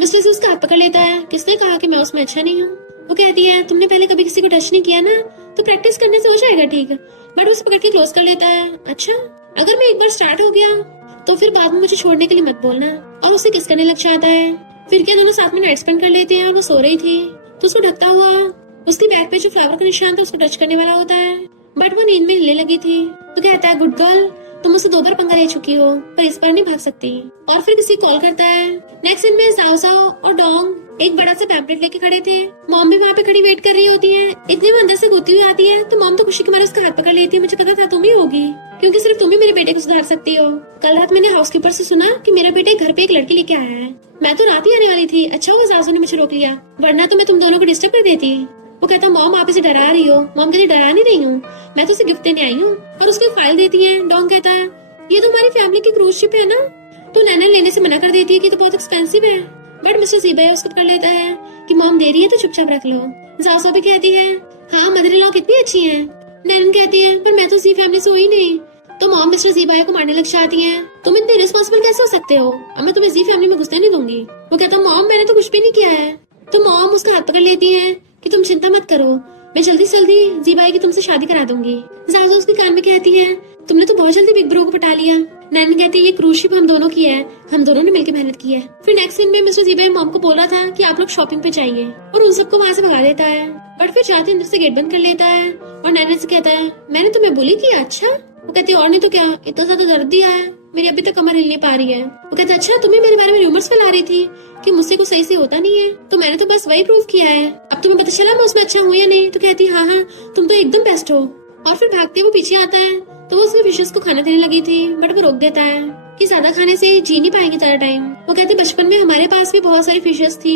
मिस्टर से उसका हाथ पकड़ लेता है। किसने कहा कि मैं उसमें अच्छा नहीं हूँ। वो कहती है तुमने पहले कभी किसी को टच नहीं किया ना, तो प्रैक्टिस करने से हो जाएगा ठीक। बट उसे पकड़ के क्लोज कर लेता है। अच्छा अगर मैं एक बार स्टार्ट हो गया तो फिर बाद में मुझे छोड़ने के लिए मत बोलना, और उसे किस करने लग जाता है। फिर क्या दोनों साथ में नाइट स्पेंड कर लेते हैं। और वो सो रही थी तो उसको ढकता हुआ उसकी बैक पे जो फ्लावर का निशान था उसको टच करने वाला होता है, बट वो नींद में हिलने लगी थी। तो कहता है गुड गर्ल तुम मुझसे 2 बार पंगा ले चुकी हो पर इस बार नहीं भाग सकती। और फिर किसी कॉल करता है। नेक्स्ट सीन में साओ साओ और डोंग एक बड़ा सा पैम्पलेट लेके खड़े थे। मॉम भी वहाँ पे खड़ी वेट कर रही होती है। इतनी वो अंदर से गुत्ती हुई आती है तो मॉम तो खुशी के मारे उसका हाथ पकड़ लेती है। मुझे पता था तुम ही होगी, क्योंकि सिर्फ तुम ही मेरे बेटे को सुधार सकती हो। कल रात मैंने हाउसकीपर से सुना कि मेरा बेटा घर पे एक लड़की लेके आया है। मैं तो रात ही आने वाली थी, अच्छा हुआ सासू ने मुझे रोक लिया, वरना तो मैं तुम दोनों को डिस्टर्ब कर देती। वो कहता मॉम आप इसे डरा रही हो। मॉम कहती डरा नहीं रही हूँ, मैं तो उसे गिफ्ट देने आई हूँ, और उसको फाइल देती है। डोंग कहता है ये तो हमारी फैमिली की क्रूज शिप है ना। तो नैना लेने से मना कर देती है कि तो बहुत एक्सपेंसिव है, बट मिस्टर सीबाई उसको पकड़ लेता है कि मॉम दे रही है तो चुपचाप रख लो। जासो भी कहती है हाँ मदर इन लॉ कितनी अच्छी है। नैनन कहती है पर मैं तो सी फैमिली से हुई नहीं। तो मॉम मिस्टर जीबाई को मारने लग जाती है। तुम इतने रिस्पॉन्सिबल कैसे हो सकते हो, अब मैं तुम्हें जी फैमिली में घुसने नहीं दूंगी। वो कहता मॉम मैंने तो कुछ भी नहीं किया है। तो मॉम उसका हाथ पकड़ लेती है कि तुम चिंता मत करो, मैं जल्दी से जल्दी जीबाई की तुमसे शादी करा दूंगी। जासो उसके कान में कहती है तुमने तो बहुत जल्दी बिग ब्रो को पटा लिया। नैन कहती है ये क्रूज शिप हम दोनों की है, हम दोनों ने मिलकर मेहनत की है। फिर नेक्स्ट सीन में मिस्टर जीबाई मॉम को बोल रहा था कि आप लोग शॉपिंग पे जाइए, और उन सबको वहाँ से भगा देता है। बट फिर जाते अंदर से गेट बंद कर लेता है, और नैन से कहता है मैंने तुम्हें बोली की अच्छा। वो कहती है और नहीं तो क्या, इतना ज्यादा दर्द दिया है, मेरी अभी तक कमर हिल नहीं पा रही है। वो कहता है अच्छा तुम्हें मेरे बारे में रूमर्स फैला रही थी कि मुझसे कुछ सही से होता नहीं है, तो मैंने तो बस वही प्रूव किया है, अब तुम्हें पता चला मैं उसमें अच्छा हूँ या नहीं। तो कहती हाँ हाँ तुम तो एकदम बेस्ट हो। और फिर भागते वो पीछे आता है तो वो उसके फिशेस को खाना देने लगी थी, बट वो रोक देता है कि ज्यादा खाने से जी नहीं पाएंगे ज्यादा टाइम। वो कहती बचपन में हमारे पास भी बहुत सारी फिशेस थी,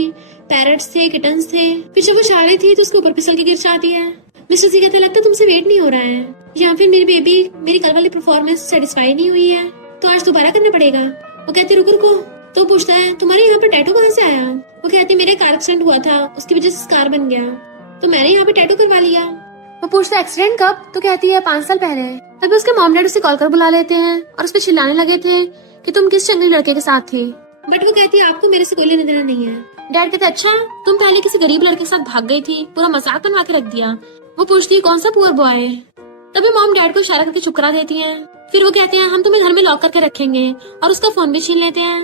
पैरट्स थे, किटन्स थे। फिर जब वो जा रही थी तो उसके ऊपर फिसल के गिर जाती है। मिस्टर जी कहते लगता तुमसे वेट नहीं हो रहा है, या फिर मेरी बेबी मेरी कल वाली परफॉर्मेंस सेटिस्फाई नहीं हुई है तो आज दोबारा करना पड़ेगा। वो कहती रुको रुको, तो पूछता है तुम्हारे यहाँ पे टैटू कहाँ से आया। वो कहती मेरे कार एक्सीडेंट हुआ था, उसकी वजह से स्कार बन गया, तो मैंने यहाँ पे टैटू करवा लिया। वो पूछता है एक्सीडेंट कब। तो कहती है 5 साल पहले। तभी उसके मॉम डैड उसे कॉल कर बुला लेते हैं और उस पर चिल्लाने लगे थे कि तुम किस जंगली लड़के के साथ थी। बट वो कहती है आपको मेरे से कोई लेना देना नहीं है। डैड कहते अच्छा तुम पहले किसी गरीब लड़के के साथ भाग गई थी, पूरा मजाक बनवा के रख दिया। वो पूछती है कौन सा पुअर बॉय। तभी मॉम डैड को इशारा करके चुप करा देती हैं। फिर वो कहते हैं हम तुम्हें घर में लॉक करके रखेंगे और उसका फोन भी छीन लेते हैं।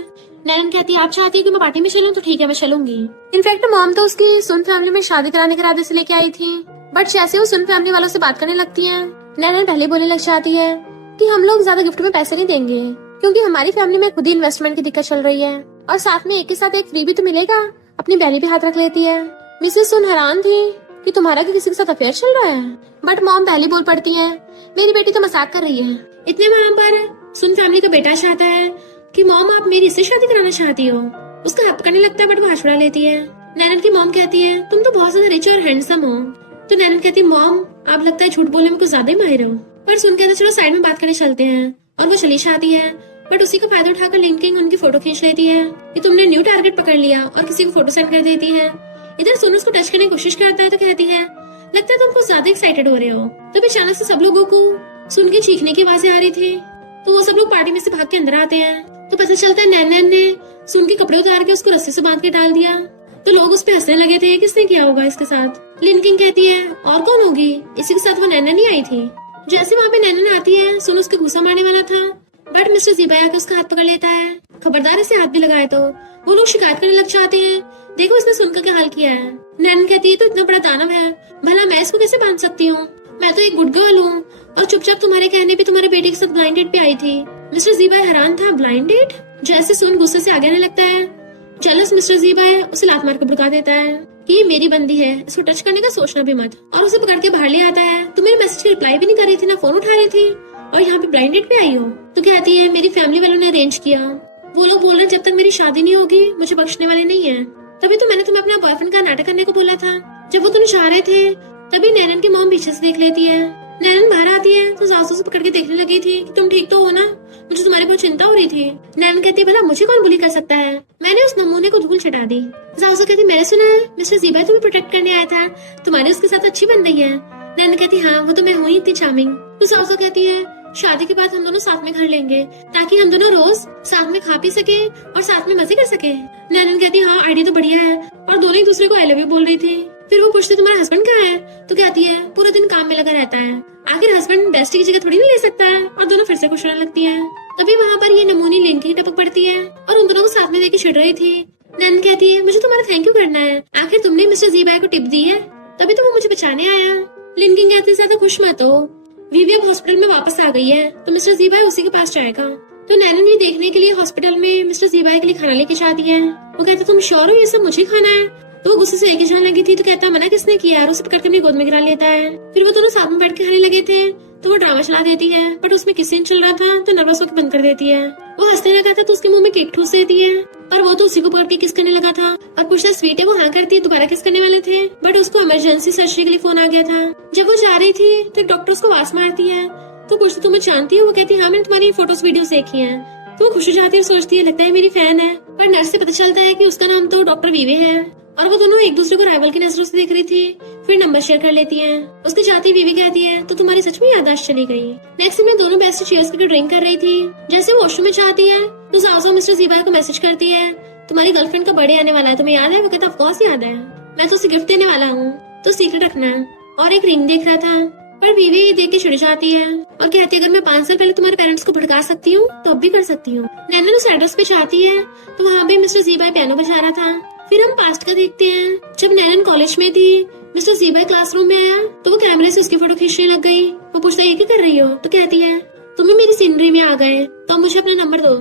नैनन कहती है आप चाहती है कि मैं पार्टी में चलूं तो ठीक है मैं चलूंगी। इनफैक्ट मॉम तो उसकी सुन फैमिली में शादी कराने के इरादे से लेके आई थी, बट जैसे वो सुन फैमिली वालों से बात करने लगती है, नैनन पहले बोलने लग जाती है कि हम लोग ज्यादा गिफ्ट में पैसे नहीं देंगे क्योंकि हमारी फैमिली में खुद ही इन्वेस्टमेंट की दिक्कत चल रही है और साथ में एक के साथ एक फ्री भी तो मिलेगा। अपनी बैली पे हाथ रख लेती है। मिसेस सुन हैरान थी कि तुम्हारा किसी के साथ अफेयर चल रहा है, बट मॉम पहले बोल पड़ती है मेरी बेटी तो मजाक कर रही है। इतने वहाँ पर सुन फैमिली का बेटा चाहता है कि मॉम आप मेरी इससे शादी कराना चाहती हो। उसका हक करने लगता है बट वो हाथ छुड़ा लेती है। नैनन की मॉम कहती है तुम तो बहुत ज्यादा रिच और हैंडसम हो। तो नैनन कहती है मॉम आप लगता है झूठ बोलने में कुछ ज्यादा ही माहिर हो। पर सुन कहते चलो साइड में बात करने चलते हैं और वो चली जाती है। बट उसी का फायदा उठाकर लिंकिंग उनकी फोटो खींच लेती है कि तुमने न्यू टारगेट पकड़ लिया और किसी को फोटो सेंड कर देती है। इधर सुन उसको टच करने की कोशिश करता है तो कहती है लगता है तुम कुछ ज्यादा एक्साइटेड हो रहे हो। तो अचानक से सब लोगों को सुन के चीखने की आवाजें आ रही थी, तो वो सब लोग पार्टी में से भाग के अंदर आते हैं। तो पता चलता है नैनन ने सुन के कपड़े उतार के उसको रस्सी से बांध के डाल दिया। तो लोग उस पे हंसने लगे थे किसने किया होगा इसके साथ। लिनकिंग कहती है और कौन होगी, इसी के साथ वो नैनन ही आई थी। जैसे वहाँ पे नैनन आती है सुन उसके घुसा मारने वाला था, बट मिस्टर ज़ीबा आके उसका हाथ पकड़ लेता है। खबरदार इसे हाथ भी लगाए तो वो लोग शिकायत करने लग जाते हैं, देखो इसने सुनकर क्या हाल किया है। नैनन कहती है तो इतना बड़ा दानव है, भला मैं इसको कैसे बांध सकती हूँ, मैं तो एक गुड गर्ल हूँ और चुपचाप तुम्हारे कहने पे तुम्हारे बेटे के साथ ब्लाइंड डेट पे आई थी। मिस्टर ज़ीबा हैरान था, ब्लाइंड डेट? जैसे सुन गुस्से से आगे आने लगता है। जेलस मिस्टर ज़ीबा उसे लात मार कर भड़का देता है कि ये मेरी बंदी है, इसको टच करने का सोचना भी मत, और उसे पकड़ के बाहर ले आता है। तुम मेरे मैसेज की रिप्लाई भी नहीं कर रही थी, ना फोन उठा रही थी और यहाँ पे ब्लाइंड डेट पे आई हो। तो कहती है मेरी फैमिली वालों ने अरेंज किया, वो लोग बोल रहे जब तक मेरी शादी नहीं होगी मुझे बख्शने वाले नहीं है। तभी तो मैंने तुम्हें अपना बॉयफ्रेंड का नाटक करने को बोला था। जब वो तुम चाह रहे थे तभी नैनन की मॉम पीछे से देख लेती है। नैनन बाहर आती है तो सासू से पकड़ के देखने लगी थी कि तुम ठीक तो हो ना, मुझे तुम्हारी बहुत चिंता हो रही थी। नैनन कहती है भला मुझे कौन बुली कर सकता है, मैंने उस नमूने को धूल चटा दी। सासू कहती मैंने सुना है मिस्टर ज़ीबा तुम्हें प्रोटेक्ट करने आया था, तुम्हारी उसके साथ अच्छी बन रही है। नैनन कहती हाँ वो तो मैं हूँ इतनी चार्मिंग। तो सासू कहती है शादी के बाद हम दोनों साथ में घर लेंगे ताकि हम दोनों रोज साथ में खा पी सके और साथ में मजे कर सके। नैनन कहती हाँ आइडिया तो बढ़िया है, और दोनों एक दूसरे को आई लव यू बोल रही थी। फिर वो पूछती तुम्हारा हस्बैंड कहाँ है, तो कहती है पूरा दिन काम में लगा रहता है, आखिर हस्बैंड बेस्टी की जगह थोड़ी नहीं ले सकता है, और दोनों फिर से खुश रहने लगती है। तभी वहाँ पर ये नमूनी लिंकिंग टपक पड़ती है और उन दोनों को साथ में देख के छिड़ रही थी। नैनन कहती है मुझे तुम्हारा थैंक यू करना है, आखिर तुमने मिस्टर ज़ीबा को टिप दी है तभी तो वो मुझे बचाने आया। लिंकिंग कहती है ज्यादा खुश मत हो, वीवी अब हॉस्पिटल में वापस आ गई है तो मिस्टर ज़ीबा उसी के पास जाएगा। तो नैनन ये देखने के लिए हॉस्पिटल में मिस्टर ज़ीबा के लिए खाना लेके जाती है। वो कहता तुम श्योर हो ये सब मुझे खाना है? तो वो गुस्से से लेके जाने लगी थी तो कहता मना किसने किया, और उसे पकड़ के अपनी गोद में गिरा लेता है। फिर वो दोनों साथ में बैठ के खाने लगे थे तो वो ड्रामा चला देती है, बट उसमें किस सीन चल रहा था तो नर्वस होकर बंद कर देती है। वो हंसने लगा था तो उसके मुंह में केक ठूस देती है, पर वो तो उसी को पकड़ के किस करने लगा था और पूछता स्वीट है, वो हाँ करती है। दोबारा किस करने वाले थे बट उसको इमरजेंसी सर्जरी के लिए फोन आ गया था। जब वो जा रही थी तो एक डॉक्टर उसको आवाज मारती है तो पूछती तुम्हें जानती हो? वो कहती है हाँ मैंने तुम्हारी फोटोज वीडियोस देखी हैं। तो वो खुश हो जाती है और सोचती है लगता है मेरी फैन है, पर नर्स से पता चलता है कि उसका नाम तो डॉक्टर वीवे है और वो दोनों एक दूसरे को राइवल की नजरों से देख रही थी। फिर नंबर शेयर कर लेती हैं। उसके जाते ही वीवी कहती है तो तुम्हारी सच में याददाश्त चली गई। नेक्स्ट में दोनों बेस्ट चीयर्स करके ड्रिंक कर रही थी। जैसे वो वॉशरूम में जाती है तो सासू मिस्टर ज़ीबा को मैसेज करती है तुम्हारी गर्लफ्रेंड का बर्थडे आने वाला है, तुम्हें याद है? वो कहता ऑफ कोर्स याद है, मैं तो उसे गिफ्ट देने वाला हूँ तो सीक्रेट रखना। और एक रिंग देख रहा था, पर वीवी ये देख के चिढ़ जाती है और कहती है अगर मैं 5 साल पहले तुम्हारे पेरेंट्स को भड़का सकती हूँ तो अब भी कर सकती हूँ। नैनन उस एड्रेस पे जाती है तो वहाँ पे मिस्टर ज़ीबा पियानो बजा रहा था। फिर हम पास्ट का देखते हैं, जब नैनन कॉलेज में थी मिस्टर ज़ीबा क्लासरूम में आया तो वो कैमरे से उसकी फोटो खींचने लग गई। वो पूछता है ये क्या कर रही हो? तो कहती है तुम्हें मेरी सीनरी में आ गए तो मुझे अपना नंबर दो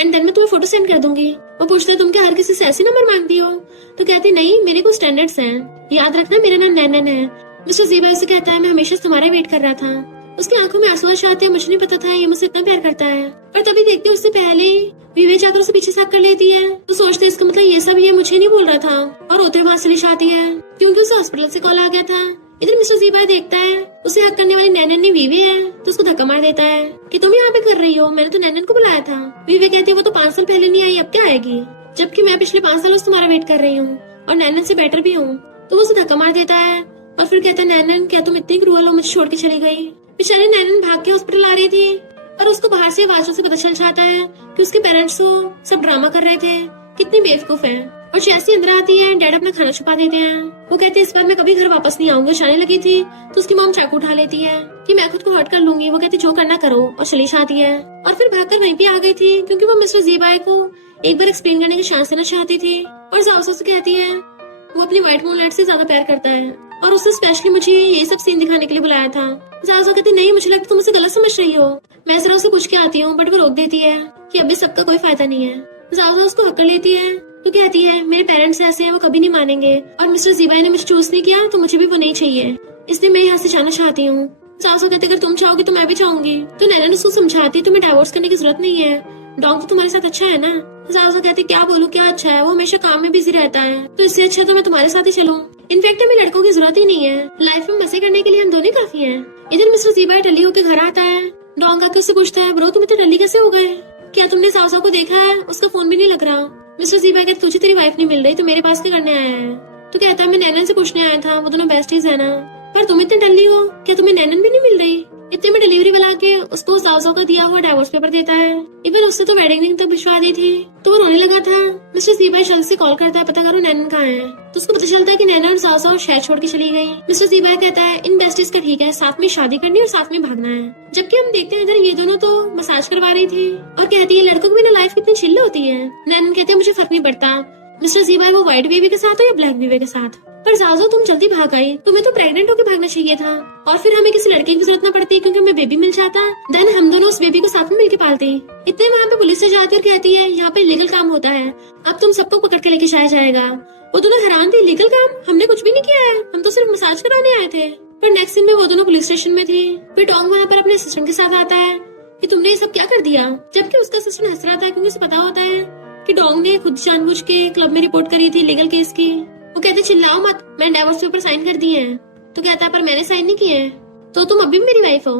एंड देन मैं तुम्हें फोटो सेंड कर दूंगी। वो पूछता है तुम क्या हर किसी से ऐसे नंबर मांगती हो? तो कहती नहीं मेरे को स्टैंडर्ड्स हैं, याद रखना मेरा नाम नैनन है। मिस्टर ज़ीबा उसे कहता है मैं हमेशा तुम्हारा वेट कर रहा था। उसकी आंखों में आंसू आ जाते हैं, मुझे नहीं पता था ये मुझसे इतना प्यार करता है। पर तभी देखते उससे पहले ही वीवे जाकर उसे पीछे साफ कर लेती है तो सोचते इसका मतलब ये सब ये मुझे नहीं बोल रहा था और रोते वहाँ चली जाती है क्योंकि उसे हॉस्पिटल से कॉल आ गया था इधर मिस्टर जीबा देखता है उसे हक करने वाली नैनन ने वीवे है तो उसको धक्का मार देता है कि तुम यहाँ पे कर रही हो, मैंने तो नैनन को बुलाया था। वीवे कहती है वो तो 5 साल पहले नहीं आई, अब क्या आएगी, जबकि मैं पिछले 5 सालों से तुम्हारा वेट कर रही हूँ और नैनन से बेटर भी हूँ। तो वो उसे धक्का मार देता है और फिर कहता है नैनन क्या तुम इतनी क्रूअल हो, मुझे छोड़ के चली गई। बेचारी नैनन भाग के हॉस्पिटल आ रही थी और उसको बाहर से आवाजों से पता चल जाता है कि उसके पेरेंट्स तो सब ड्रामा कर रहे थे, कितनी बेवकूफ है। और जैसी अंदर आती है डैड अपना खाना छुपा देते हैं। वो कहते हैं इस बार मैं कभी घर वापस नहीं आऊंगा, जाने लगी थी तो उसकी मॉम चाकू उठा लेती है कि मैं खुद को हर्ट कर लूंगी। वो कहती जो करना करो और चली जाती है और फिर भागकर वहीं पे आ गई थी क्योंकि वो मिस्टर जीबाई को एक बार एक्सप्लेन करने की चांस देना चाहती थी। और जाओ से कहती है वो अपनी व्हाइट मूनलाइट से ज्यादा प्यार करता है और उसने स्पेशली मुझे ये सब सीन दिखाने के लिए बुलाया था। जाओ कहती नहीं, मुझे लगता तुम उसे गलत समझ रही हो, मैं जरा उसे पूछ के आती हूँ, बट वो रोक देती है कि अभी सबका कोई फायदा नहीं है। जाओ उसको हक कर लेती है तो कहती है मेरे पेरेंट्स ऐसे हैं, वो कभी नहीं मानेंगे और मिस्टर जीबाई ने मुझे चूज नहीं किया तो मुझे भी वो नहीं चाहिए, इसलिए मैं यहाँ से जाना चाहती हूँ। जाओ कहते अगर तुम चाहोगी तो मैं भी चाहूंगी। तो नैनन उसको समझाती तुम्हें डाइवोर्स करने की जरूरत नहीं है, डॉग तो तुम्हारे साथ अच्छा है ना। जाओ कहते क्या बोलूं क्या अच्छा है, वो हमेशा काम में बिजी रहता है तो इससे अच्छा तो मैं तुम्हारे साथ ही चलूं। इनफैक्ट हमें लड़कों की जरूरत ही नहीं है, लाइफ में मजे करने के लिए हम दोनों काफी हैं। इधर मिस्टर जीबाई टल्ली होकर घर आता है, डॉग आके उससे पूछता है ब्रो तुम इतने टल्ली कैसे हो गए, क्या तुमने सावसा को देखा है, उसका फोन भी नहीं लग रहा। मिस्टर जीबाई कहते तुझे तेरी वाइफ नहीं मिल रही तो मेरे पास क्या करने आया है। तो कहता है मैं नैनन से पूछने आया था, वो दोनों बेस्टीज है ना, पर तुम इतने टल्ली हो, क्या तुम्हें नैनन भी नहीं मिल रही। इतने में डिलीवरी वाला के उसको सावसा का दिया हुआ डाइवोर्स पेपर देता है। इवन उससे तो वेडिंग रिंग तक भिजवा दी थी तो वो रोने लगा था। मिस्टर जीबाई जल्द से कॉल करता है पता करो नैनन कहाँ है। तो उसको पता चलता है कि नैनन और सावसा शहर छोड़ के चली गई। मिस्टर जीबाई कहता है इन बेस्टीज का ठीक है, साथ में शादी करनी और साथ में भागना है। जबकि हम देखते हैं इधर ये दोनों तो मसाज करवा रही थी और कहती है लड़कों की बिना लाइफ कितनी चिल्ल होती है। नैनन कहते हैं मुझे फर्क नहीं पड़ता मिस्टर जीबाई वो व्हाइट बेबी के साथ हो या ब्लैक बेबी के साथ, पर जाजो तुम जल्दी भाग आई, तुम्हें तो प्रेग्नेंट होकर भागना चाहिए था और फिर हमें किसी लड़के की जरूरत न पड़ती क्योंकि हमें बेबी मिल जाता, देन हम दोनों उस बेबी को साथ में मिलकर पालते। इतने वहाँ पे पुलिस से जाती और कहती है यहाँ पे लीगल काम होता है, अब तुम सबको पकड़ के लेके जाया जाएगा। वो दोनों हैरान थे, लीगल काम, हमने कुछ भी नहीं किया है, हम तो सिर्फ मसाज कराने आए थे। पर नेक्स्ट सीन में वो दोनों पुलिस स्टेशन में थे। फिर टॉन्ग वहाँ पर अपने असिस्टेंट के साथ आता है कि तुमने ये सब क्या कर दिया, जबकि उसका असिस्टेंट हंस रहा था क्योंकि उसे पता होता है कि डोंग ने खुद जानबूझ के क्लब में रिपोर्ट करी थी लीगल केस की। वो कहते चिल्लाओ मत, मैंने डाइवोर्स पेपर साइन कर दिए हैं। तो कहता है पर मैंने साइन नहीं किए हैं, तो तुम अभी भी मेरी वाइफ हो।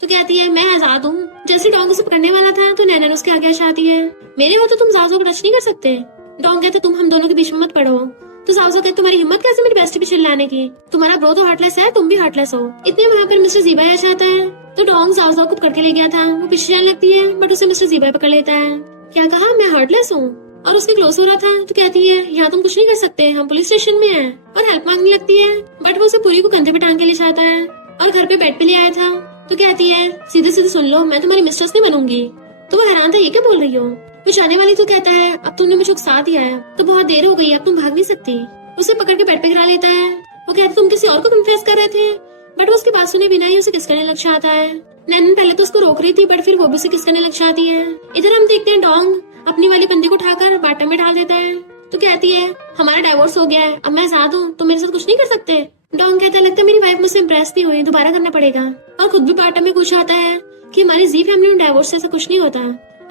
तो कहती है मैं आजाद हूँ। जैसे डोंग उसे पकड़ने वाला था तो नैनन उसके आगे आ जाती है, मेरे हो तो तुम जाजो को टच नहीं कर सकते। डोंग कहते तुम हम दोनों के बीच में मत पड़ो। तो जाजो कहते तुम्हारी हिम्मत कैसे मेरी बेस्टी पे चिल्लाने की, तुम्हारा ब्रो तो हार्टलेस है, तुम भी हार्टलेस हो। इतने वहाँ पर मिस्टर जीबाई आ जाता है तो डोंग जाजो को पकड़ के ले गया था, वो पीछे जाने लगती है बट उसे मिस्टर जीबाई पकड़ लेता है। क्या कहा मैं हार्टलेस हूँ, और उसके क्लोज हो रहा था। तो कहती है यहाँ तुम कुछ नहीं कर सकते, हम पुलिस स्टेशन में हैं, और हेल्प मांगने लगती है बट वो उसे पूरी को कंधे पे टांग के ले जाता है और घर पे बेड पे ले आया था। तो कहती है सीधे सीधे सुन लो, मैं तुम्हारी मिस्ट्रेस नहीं बनूंगी। तो वो हैरान था ये क्या बोल रही हो। वो जाने वाली तो कहता है अब तुमने मुझे उकसा दिया है तो बहुत देर हो गई, अब तुम भाग नहीं सकती। उसे पकड़ के बेड पे गिरा लेता है। वो कहता तुम किसी और को कन्फेस कर रहे थे, बट वो उसकी बात सुने बिना ही उसे किस करने लग जाता है। नैनन पहले तो उसको रोक रही थी बट फिर वो भी उसे किस करने लग जाती है। इधर हम देखते हैं डोंग अपनी वाली बंदी को उठाकर बाटम में डाल देता है। तो कहती है हमारा डाइवोर्स हो गया है, अब मैं आजाद हूँ, तो मेरे साथ कुछ नहीं कर सकते। डोंग कहता है लगता है मेरी वाइफ मुझसे इम्प्रेस नहीं हुई, दोबारा करना पड़ेगा। और खुद भी बाटम में पूछ आता है कि हमारी जी फैमिली में डाइवोर्स से ऐसा कुछ नहीं होता,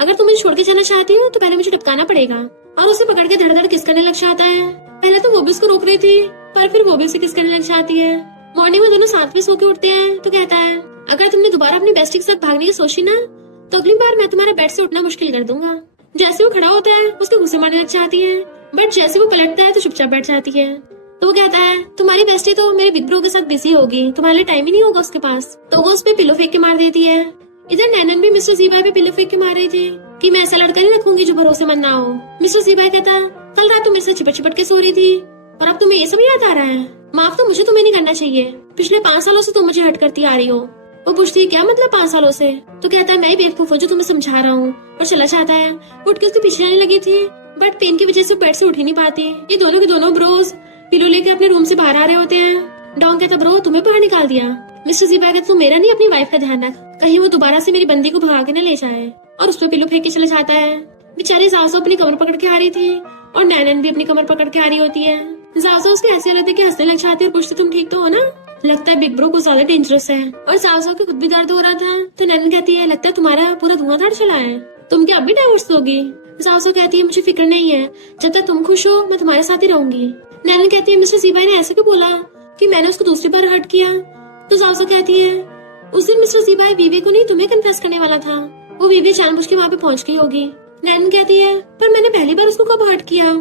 अगर तुम मुझे छोड़ के जाना चाहती हो तो पहले मुझे टपकाना पड़ेगा। और उसे पकड़ के धड़ धड़ किस करने लग जाता है। पहले तो वो भी उसको रोक रही थी पर फिर वो भी उसे किस करने लग जाती है। मॉर्निंग में दोनों साथ में सो के उठते हैं। तो कहता है अगर तुमने दोबारा अपनी बेस्टी के साथ भागने की सोची ना तो अगली बार मैं तुम्हारे बेड से उठना मुश्किल कर दूंगा। जैसे वो खड़ा होता है उसके गुस्से मारने लग जाती है, बट जैसे वो पलटता है तो चुपचाप बैठ जाती है। तो वो कहता है तुम्हारी बेस्टी तो मेरे बिग ब्रो के साथ बिजी होगी, तुम्हारे लिए टाइम ही नहीं होगा उसके पास। तो वो उस पे पिलो फेंक के मार देती है। इधर नैनन भी मिस्टर जीबाई पे पिलो फेंक के मार रही थी कि मैं ऐसा लड़का नहीं रखूंगी जो भरोसेमंद ना हो। मिस्टर जीबाई कहता कल रात तुम मेरे से चिपट चिपट के सो रही थी और अब तुम्हें ये सब याद आ रहा है, माफ तो मुझे तुम्हें नहीं करना चाहिए, पिछले 5 सालों से तुम मुझे हर्ट करती आ रही हो। वो पूछती है क्या मतलब 5 सालों से। तो कहता है मैं ही बेवकूफ हूँ जो तुम्हें समझा रहा हूँ, और चला जाता है। उठ के उसके पीछे जाने लगी थी बट पेन की वजह से बेड से उठ ही नहीं पाती। ये दोनों के दोनों ब्रोज पिलो लेके अपने रूम से बाहर आ रहे होते हैं। डोंग कहता ब्रो तुम्हें बाहर निकाल दिया। मिस्टर जीबाई कहता तू मेरा नहीं अपनी वाइफ का ध्यान रख, कहीं वो दोबारा से मेरी बंदी को भगा के न ले जाए। और उस पर पिलो फेंक के चला जाता है। बेचारी जासो अपनी कमर पकड़ के आ रही थी और नैनन भी अपनी कमर पकड़ के आ रही होती है। जासो उसके ऐसे हालत है कि हंसने लग जाती है और पूछती तुम ठीक तो हो ना, लगता है बिग ब्रो को ज्यादा डेंजरस है। और जासो के खुद भी दर्द हो रहा था। तो नैनन कहती है लगता है तुम्हारा पूरा धुआंधार चला है, तुम क्या अब भी डाइवोर्स दोगी। जासो कहती है मुझे फिक्र नहीं है, जब तक तुम खुश हो मैं तुम्हारे साथ ही रहूंगी। नैनन कहती है मिस्टर जीबाई ने ऐसे क्यों बोला, कि मैंने उसको दूसरी बार हर्ट किया। तो जाओजा कहती है उस दिन मिस्टर जीबाई वीवे को नहीं तुम्हें कन्फेस करने वाला था, वो वीवे जानबूझ के वहाँ पे पहुंच गई होगी। नैनन कहती है पर मैंने पहली बार उसको कब हर्ट किया,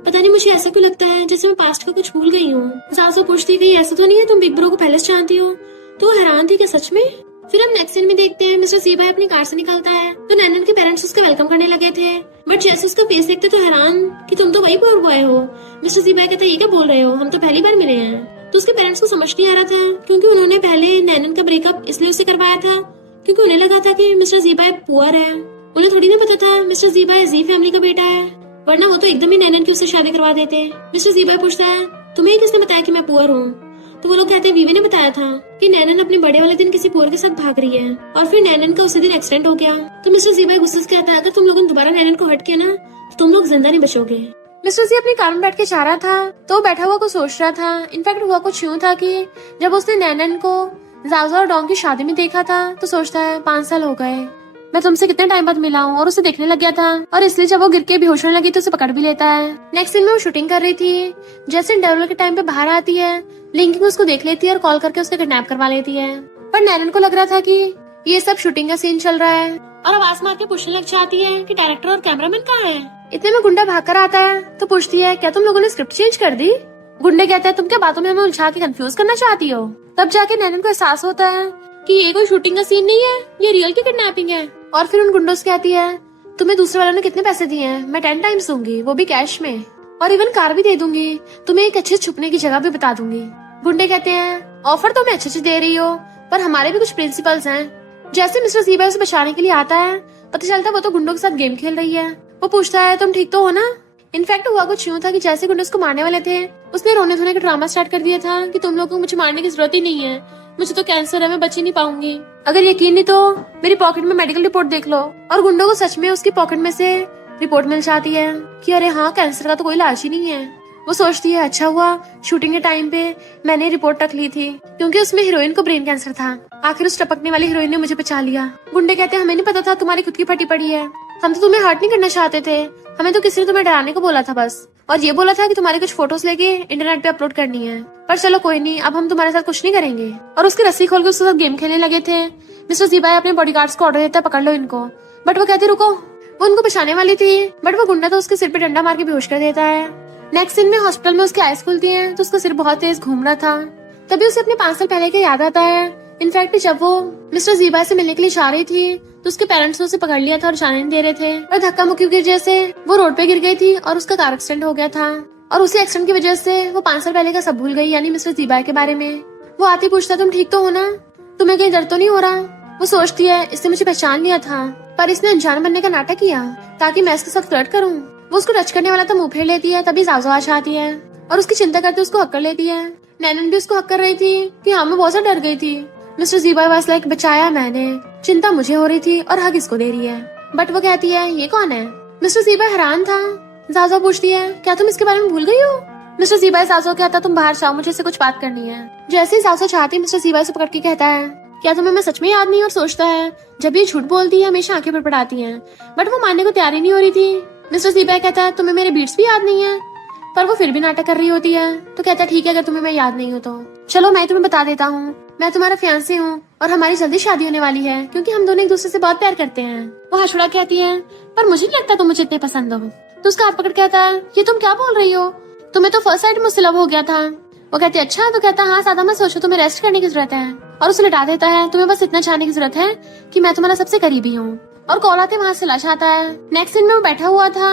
पता नहीं मुझे ऐसा क्यों लगता है जैसे मैं पास्ट का कुछ भूल गई हूँ। जाओजा पूछती है ऐसा तो नहीं है तुम बिग ब्रो को पहले से जानती हो, तो हैरान थी क्या सच में। फिर हम नेक्स्ट सीन में देखते हैं मिस्टर जीबाई अपनी कार से निकलता है तो नैनन के पेरेंट्स उसका वेलकम करने लगे थे, बट जैसे उसका फेस देखते तो हैरान कि तुम तो वही पुअर बॉय हो। मिस्टर जीबाई कहता है ये क्या बोल रहे हो, हम तो पहली बार मिले हैं। तो उसके पेरेंट्स को समझ नहीं आ रहा था क्योंकि उन्होंने पहले नैनन का ब्रेकअप इसलिए उससे करवाया था क्योंकि उन्हें लगा था कि मिस्टर जीबाई पुअर है। उन्हें थोड़ी ना पता था मिस्टर जीबाई जी फैमिली का बेटा है, वरना वो तो एकदम ही नैनन की उससे शादी करवा देते। मिस्टर जीबाई पूछता है तुम्हें किसने बताया कि मैं पुअर हूँ। तो वो लोग कहते हैं वीवे ने बताया था कि नैनन अपने बर्थडे वाले दिन किसी पुअर के साथ भाग रही है और फिर नैनन का उसी दिन एक्सीडेंट हो गया। तो मिस्टर जीबाई गुस्से से कहता है अगर तुम लोगों ने दोबारा नैनन को हर्ट किया ना तो तुम लोग जिंदा नहीं बचोगे। मिस्टर जी अपनी कार में बैठ के जा रहा था तो वो बैठा हुआ कुछ सोच रहा था। इनफैक्ट हुआ कुछ यूं था कि जब उसने नैनन को जाओजा और डॉन की शादी में देखा था तो सोचता है 5 साल हो गए, मैं तुमसे कितने टाइम बाद मिला हूँ, और उसे देखने लग गया था और इसलिए जब वो गिर के बेहोश होने लगी तो उसे पकड़ भी लेता है। नेक्स्ट दिन में वो शूटिंग कर रही थी, जैसे इंटरवल के टाइम पे बाहर आती है लिंकिंग उसको देख लेती है और कॉल करके उसको किडनैप करवा लेती है। पर नैनन को लग रहा था कि ये सब शूटिंग का सीन चल रहा है और आवाज मार के पूछने लग जाती है कि डायरेक्टर और कैमरामैन कहाँ है। इतने में गुंडा भाग कर आता है तो पूछती है क्या तुम लोगों ने स्क्रिप्ट चेंज कर दी। गुंडे कहते हैं तुम क्या बातों में हमें उलझा के कंफ्यूज करना चाहती हो। तब जाके नैनन को एहसास होता है कि ये कोई शूटिंग का सीन नहीं है, ये रियल की किडनैपिंग है। और फिर उन गुंडों से कहती है तुम्हें दूसरे वालों ने कितने पैसे दिए हैं, मैं 10 टाइम्स दूंगी, वो भी कैश में, और इवन कार भी दे दूंगी, तुम्हें एक अच्छे छुपने की जगह भी बता दूंगी। गुंडे कहते हैं ऑफर तो मैं अच्छे दे रही हो पर हमारे भी कुछ प्रिंसिपल्स हैं। जैसे मिस्टर जीबाई उसे बचाने के लिए आता है पता चलता है वो तो गुंडों के साथ गेम खेल रही है। वो पूछता है तुम ठीक तो हो ना। इनफैक्ट हुआ कुछ यूं था कि जैसे गुंडे उसको मारने वाले थे उसने रोने धोने का ड्रामा स्टार्ट कर दिया था कि तुम लोगों को मुझे मारने की जरूरत ही नहीं है, मुझे तो कैंसर है, मैं बच ही नहीं पाऊंगी। अगर यकीन नहीं तो मेरी पॉकेट में मेडिकल रिपोर्ट देख लो। और गुंडों को सच में उसकी पॉकेट में से रिपोर्ट मिल जाती है कि अरे हाँ कैंसर का तो कोई इलाज ही नहीं है। वो सोचती है अच्छा हुआ शूटिंग के टाइम पे मैंने रिपोर्ट रख ली थी क्योंकि उसमें हीरोइन को ब्रेन कैंसर था, आखिर उस टपकने वाली हीरोइन ने मुझे बचा लिया। गुंडे कहते हैं हमें नहीं पता था तुम्हारी खुद की फटी पड़ी है, हम तो तुम्हें हर्ट नहीं करना चाहते थे, हमें तो किसी ने तुम्हें डराने को बोला था बस, और ये बोला था कि तुम्हारी कुछ फोटोज लेके इंटरनेट पे अपलोड करनी है, पर चलो कोई नहीं अब हम तुम्हारे साथ कुछ नहीं करेंगे। और उसकी रस्सी खोल के उसके साथ गेम खेलने लगे थे। मिस्टर जीबाई अपने बॉडीगार्ड्स को ऑर्डर देता है पकड़ लो इनको, बट वो कहती रुको, वो उनको बचाने वाली थी बट वो गुंडा तो उसके सिर पे डंडा मार के बेहोश कर देता है। नेक्स्ट सीन में हॉस्पिटल में उसकी आईज खुलती है तो उसका सिर बहुत तेज घूम रहा था, तभी उसे अपने 5 साल पहले का याद आता है। इनफैक्ट जब वो मिस्टर जीबाई से मिलने के लिए जा रही थी तो उसके पेरेंट्स ने उसे पकड़ लिया था और जाने नहीं दे रहे थे, और धक्का मुक्की की वजह से वो रोड पे गिर गई थी और उसका कार एक्सीडेंट हो गया था, और उसी एक्सीडेंट की वजह से वो 5 साल पहले का सब भूल गई, यानी मिस्टर जीबाई के बारे में। वो आती पूछता तुम ठीक तो हो ना, तुम्हें कहीं दर्द तो नहीं हो रहा। वो सोचती है इसने मुझे पहचान लिया था पर इसने अनजान बनने का नाटक किया ताकि मैं इसके साथ फ्लर्ट करूं। वो उसको टच करने वाला तो मुंह फेर लेती है, तभी जाओजा आ जाती है और उसकी चिंता करते उसको हक कर लेती है। नैनन भी उसको हक कर रही थी कि हाँ मैं बहुत ज्यादा डर गई थी। मिस्टर जीबाई वाज लाइक बचाया मैंने, चिंता मुझे हो रही थी और हक इसको दे रही है, बट वो कहती है ये कौन है। मिस्टर जीबाई हैरान था। जाओजा पूछती है क्या तुम इसके बारे में भूल गई हो। मिस्टर जीबाई जाओजा कहता तुम बाहर जाओ, मुझे इससे कुछ बात करनी है। जैसे ही जाओजा चाहती मिस्टर जीबाई से पकड़ के कहता है क्या तुम्हें मैं सच में याद नहीं, और सोचता है जब ये झूठ बोलती है हमेशा आंखें फड़फड़ाती हैं, बट वो मानने को तैयार ही नहीं हो रही थी। मिस्टर जीबाई कहता है तुम्हें मेरे बीट्स भी याद नहीं है, पर वो फिर भी नाटक कर रही होती है। तो कहता है ठीक है अगर तुम्हें मैं याद नहीं हो तो चलो मैं तुम्हें बता देता हूँ, मैं तुम्हारा फियांसे हूँ और हमारी जल्दी शादी होने वाली है क्योंकि हम दोनों एक दूसरे से बहुत प्यार करते हैं। वो हंसुड़ा कहती है पर मुझे नहीं लगता तुम मुझे इतने पसंद हो। तो उसका हाथ पकड़ कहता है ये तुम क्या बोल रही हो, तुम्हें तो फर्स्ट साइड में मुझसे लव हो गया था। वो कहती है अच्छा, तो कहता हाँ ज्यादा मत सोचो, तुम्हें रेस्ट करने की जरूरत है, और उसे लटा देता है तुम्हें बस इतना जानने की जरूरत है कि मैं तुम्हारा सबसे करीबी हूँ, और कॉल आते वहाँ से ला जाता है। नेक्स्ट सीन में वो बैठा हुआ था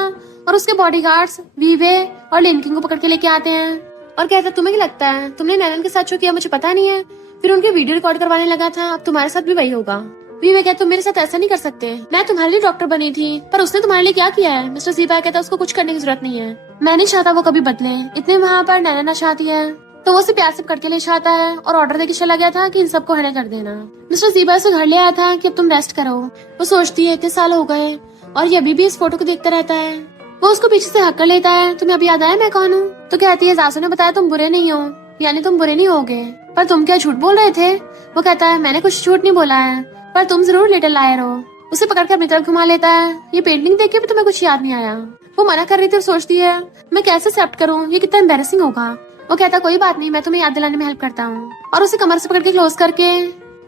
और उसके बॉडीगार्ड्स वीवे और लिंकिंग को पकड़ के लेके आते हैं और कहता है तुम्हें क्या लगता है तुमने नैनन के साथ जो किया मुझे पता नहीं है, फिर उनके वीडियो रिकॉर्ड करवाने लगा था, अब तुम्हारे साथ भी वही होगा। वीवे कहते तुम मेरे साथ ऐसा नहीं कर सकते, मैं तुम्हारे लिए डॉक्टर बनी थी पर उसने तुम्हारे लिए क्या किया है। मिस्टर जीबाई कहता उसको कुछ करने की जरूरत नहीं है, मैं नहीं चाहता वो कभी बदले। इतने वहाँ पर नैना चाहती है तो वो उसे प्यार से पकड़ के ले जाता है और ऑर्डर देके चला गया था कि इन सबको हने कर देना। मिस्टर जीबाई उसे घर ले आया था कि अब तुम रेस्ट करो। वो सोचती है इतने साल हो गए और ये अभी भी इस फोटो को देखता रहता है। वो उसको पीछे से हक कर लेता है तुम्हें अभी याद आया मैं कौन हूँ। तो कहती है सासू ने बताया तुम बुरे नहीं हो, यानी तुम बुरे नहीं होगे, पर तुम क्या झूठ बोल रहे थे। वो कहता है मैंने कुछ झूठ नहीं बोला है, पर तुम जरूर लिटिल लायर हो। उसे पकड़कर अपनी तरफ घुमा लेता है। ये पेंटिंग देख के भी तुम्हें कुछ याद नहीं आया। वो मना कर रही थी और सोचती है मैं कैसे एक्सेप्ट करूँ, ये कितना एम्बैरेसिंग होगा। वो कहता कोई बात नहीं, मैं तुम्हें याद दिलाने में हेल्प करता हूँ, और उसे कमर से पकड़ के क्लोज करके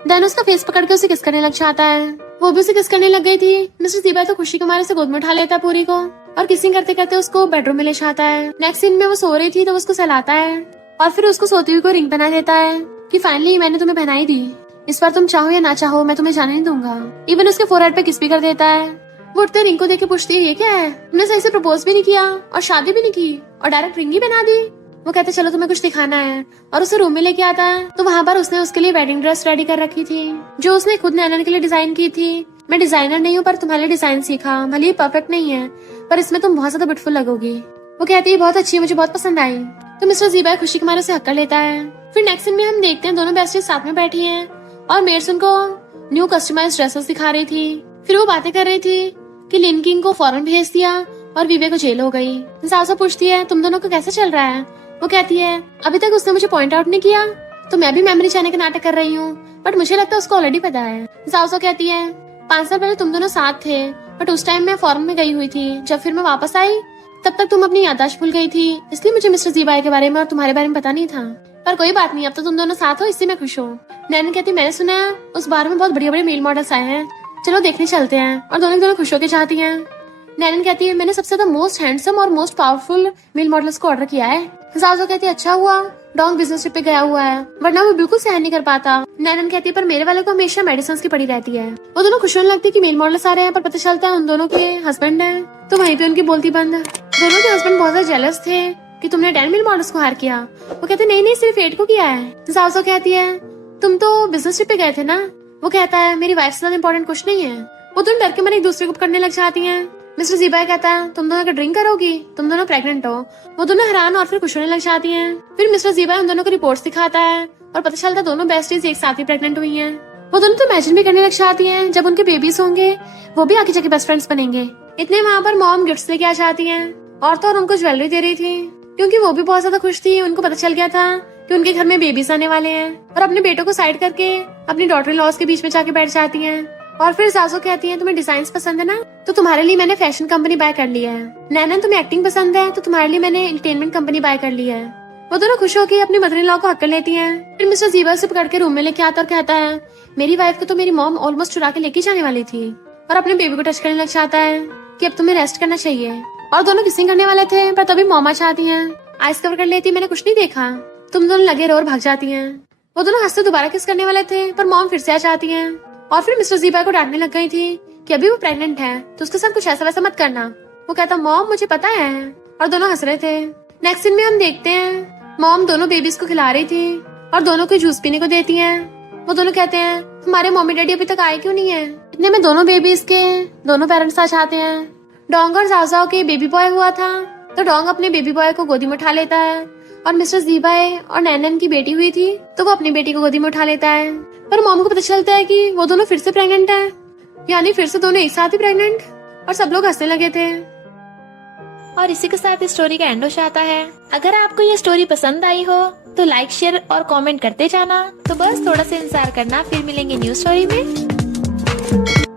देन उसका फेस पकड़ के उसे किस करने लग जाता है। वो भी उसे किस करने लग गई थी। मिस्टर ज़ीबा तो खुशी के मारे से गोद में उठा लेता है पूरी को और किसिंग करते करते उसको बेडरूम में ले जाता है। नेक्स्ट सीन में वो सो रही थी तो उसको सहलाता है और फिर उसको सोती हुई को रिंग पहना देता है कि फाइनली मैंने तुम्हें पहनाई दी, इस बार तुम चाहो या ना चाहो मैं तुम्हें जाने नहीं दूंगा। इवन उसके फोरहेड पे किस भी कर देता है। वो उठते रिंग को देख के पूछती है ये क्या है, तुमने सही से प्रपोज भी नहीं किया और शादी भी नहीं की और डायरेक्ट रिंग ही बना दी। वो कहते चलो तुम्हें कुछ दिखाना है और उसे रूम में लेके आता है। तो वहाँ पर उसने उसके लिए वेडिंग ड्रेस रेडी कर रखी थी जो उसने खुद नैनन के लिए डिजाइन की थी। मैं डिजाइनर नहीं हूँ पर तुम्हारे लिए डिजाइन सीखा, भले ही परफेक्ट नहीं है पर इसमें तुम बहुत ज्यादा ब्यूटीफुल लगोगी। वो कहती है बहुत अच्छी है, मुझे बहुत पसंद आई। तो मिस्टर ज़ीबा खुशी के मारे उसे हक कर लेता है। फिर नेक्स्ट सीन में हम देखते हैं दोनों बेस्टीज साथ में बैठी हैं और मेड्स उनको न्यू कस्टमाइज्ड ड्रेसेस दिखा रही थी। फिर वो बातें कर रही थी कि लिन किंग को फॉरेन भेज दिया और विवे को जेल हो गई। सासू पूछती है तुम दोनों का कैसे चल रहा है। वो कहती है अभी तक उसने मुझे पॉइंट आउट नहीं किया तो मैं भी मेमोरी चाहने का नाटक कर रही हूँ, बट मुझे लगता है उसको ऑलरेडी पता है। सासू कहती है 5 साल पहले तुम दोनों साथ थे बट उस टाइम मैं फॉरेन में गई हुई थी, जब फिर मैं वापस आई तब तक तुम अपनी याददाश्त भूल गई थी, इसलिए मुझे मिस्टर ज़ीबा के बारे में और तुम्हारे बारे में पता नहीं था। पर कोई बात नहीं, अब तो तुम दोनों साथ हो, इससे मैं खुश हूँ। नैनन कहती मैंने सुना है उस बार में बहुत बढ़िया बढ़िया मेल मॉडल्स आए हैं, चलो देखने चलते हैं। और दोनों खुश होकर चाहती हैं। नैनन कहती है मैंने सबसे ज्यादा मोस्ट हैंडसम और मोस्ट पावरफुल मेल मॉडल्स को ऑर्डर किया है। सासू कहती है अच्छा हुआ, डॉग बिजनेस ट्रिप पे गया हुआ है वरना वो बिल्कुल सहन नहीं कर पाता। नैनन कहती है पर मेरे वाले को हमेशा मेडिसिन की पड़ी रहती है। वो दोनों खुश होने लगती है कि मेल मॉडल्स आ रहे हैं, पर पता चलता है उन दोनों के हस्बैंड है। तो वहीं पे उनकी बोलती बंद। दोनों के हस्बैंड बहुत ज्यादा जेलस थे कि तुमने 10 मेल मॉडल्स को हायर किया। वो कहते नहीं सिर्फ 8 को किया है। सासू कहती है तुम तो बिजनेस ट्रिप पे गए थे ना। वो कहता है मेरी वाइफ से ज्यादा इम्पोर्टेंट कुछ नहीं है। वो दोनों डर के मन एक दूसरे को पकड़ने लग जाती हैं। मिस्टर ज़ीबा कहता है तुम दोनों का ड्रिंक करोगी, तुम दोनों प्रेग्नेंट हो। वो दोनों हैरान और फिर खुश होने लग जाती हैं। फिर मिस्टर ज़ीबा उन दोनों को रिपोर्ट्स दिखाता है और पता चलता है दोनों बेस्टीज एक साथ ही प्रेग्नेंट हुई हैं। वो दोनों तो इमेजिन भी करने लग जाती हैं जब उनके बेबीज होंगे वो भी आगे जाके बेस्ट फ्रेंड्स बनेंगे। इतने वहाँ पर मॉम गिफ्ट्स लेके आ जाती हैं और तो और उनको ज्वेलरी दे रही थी क्योंकि वो भी बहुत ज्यादा खुश थी। उनको पता चल गया था कि उनके घर में बेबीज आने वाले हैं और अपने बेटों को साइड करके अपनी डॉटर इन लॉज के बीच में जाके बैठ जाती हैं। और फिर सासू कहती है तुम्हें डिजाइन्स पसंद है ना, तो तुम्हारे लिए मैंने फैशन कंपनी बाय कर ली है। नैनन तुम्हें एक्टिंग पसंद है तो तुम्हारे लिए मैंने एंटरटेनमेंट कंपनी बाय कर ली है। वो दोनों खुश होकर अपनी मदर इन लॉ को हक कर लेती हैं। फिर मिस्टर ज़ीबा से पकड़ के रूम में लेके आता और कहता है मेरी वाइफ को तो मेरी मॉम ऑलमोस्ट चुरा के लेके जाने वाली थी, और अपने बेबी को टच करने लग जाता है कि अब तुम्हें रेस्ट करना चाहिए। और दोनों किसिंग करने वाले थे पर तभी मॉम आ जाती हैं। आइस कवर कर लेती मैंने कुछ नहीं देखा। तुम दोनों लगे रहो और भाग जाती हैं। वो दोनों हंसते दोबारा किस करने वाले थे पर मॉम फिर से आ जाती हैं और फिर मिस्टर ज़ीबा को डांटने लग गई थी कि अभी वो प्रेग्नेंट है तो उसके साथ कुछ ऐसा वैसा मत करना। वो कहता मॉम मुझे पता है, और दोनों हंस रहे थे। नेक्स्ट सीन में हम देखते हैं मॉम दोनों बेबीज को खिला रही थी और दोनों को जूस पीने को देती हैं। वो दोनों कहते हैं हमारे मम्मी डैडी अभी तक आए क्यों नहीं है। इतने में दोनों बेबीज के दोनों पेरेंट्स आ जाते हैं। डोंग और जाओ के बेबी बॉय हुआ था तो डोंग अपने बेबी बॉय को गोदी में उठा लेता है और मिस्टर ज़ीबा और नैनन की बेटी हुई थी तो वो अपनी बेटी को गोदी में उठा लेता है। पर मॉम को पता चलता है कि वो दोनों फिर से प्रेग्नेंट है, यानी फिर से दोनों एक साथ ही प्रेग्नेंट, और सब लोग हंसने लगे थे। और इसी के साथ इस स्टोरी का एंड हो जाता है। अगर आपको ये स्टोरी पसंद आई हो तो लाइक शेयर और कमेंट करते जाना। तो बस थोड़ा सा इंतजार करना, फिर मिलेंगे न्यू स्टोरी में।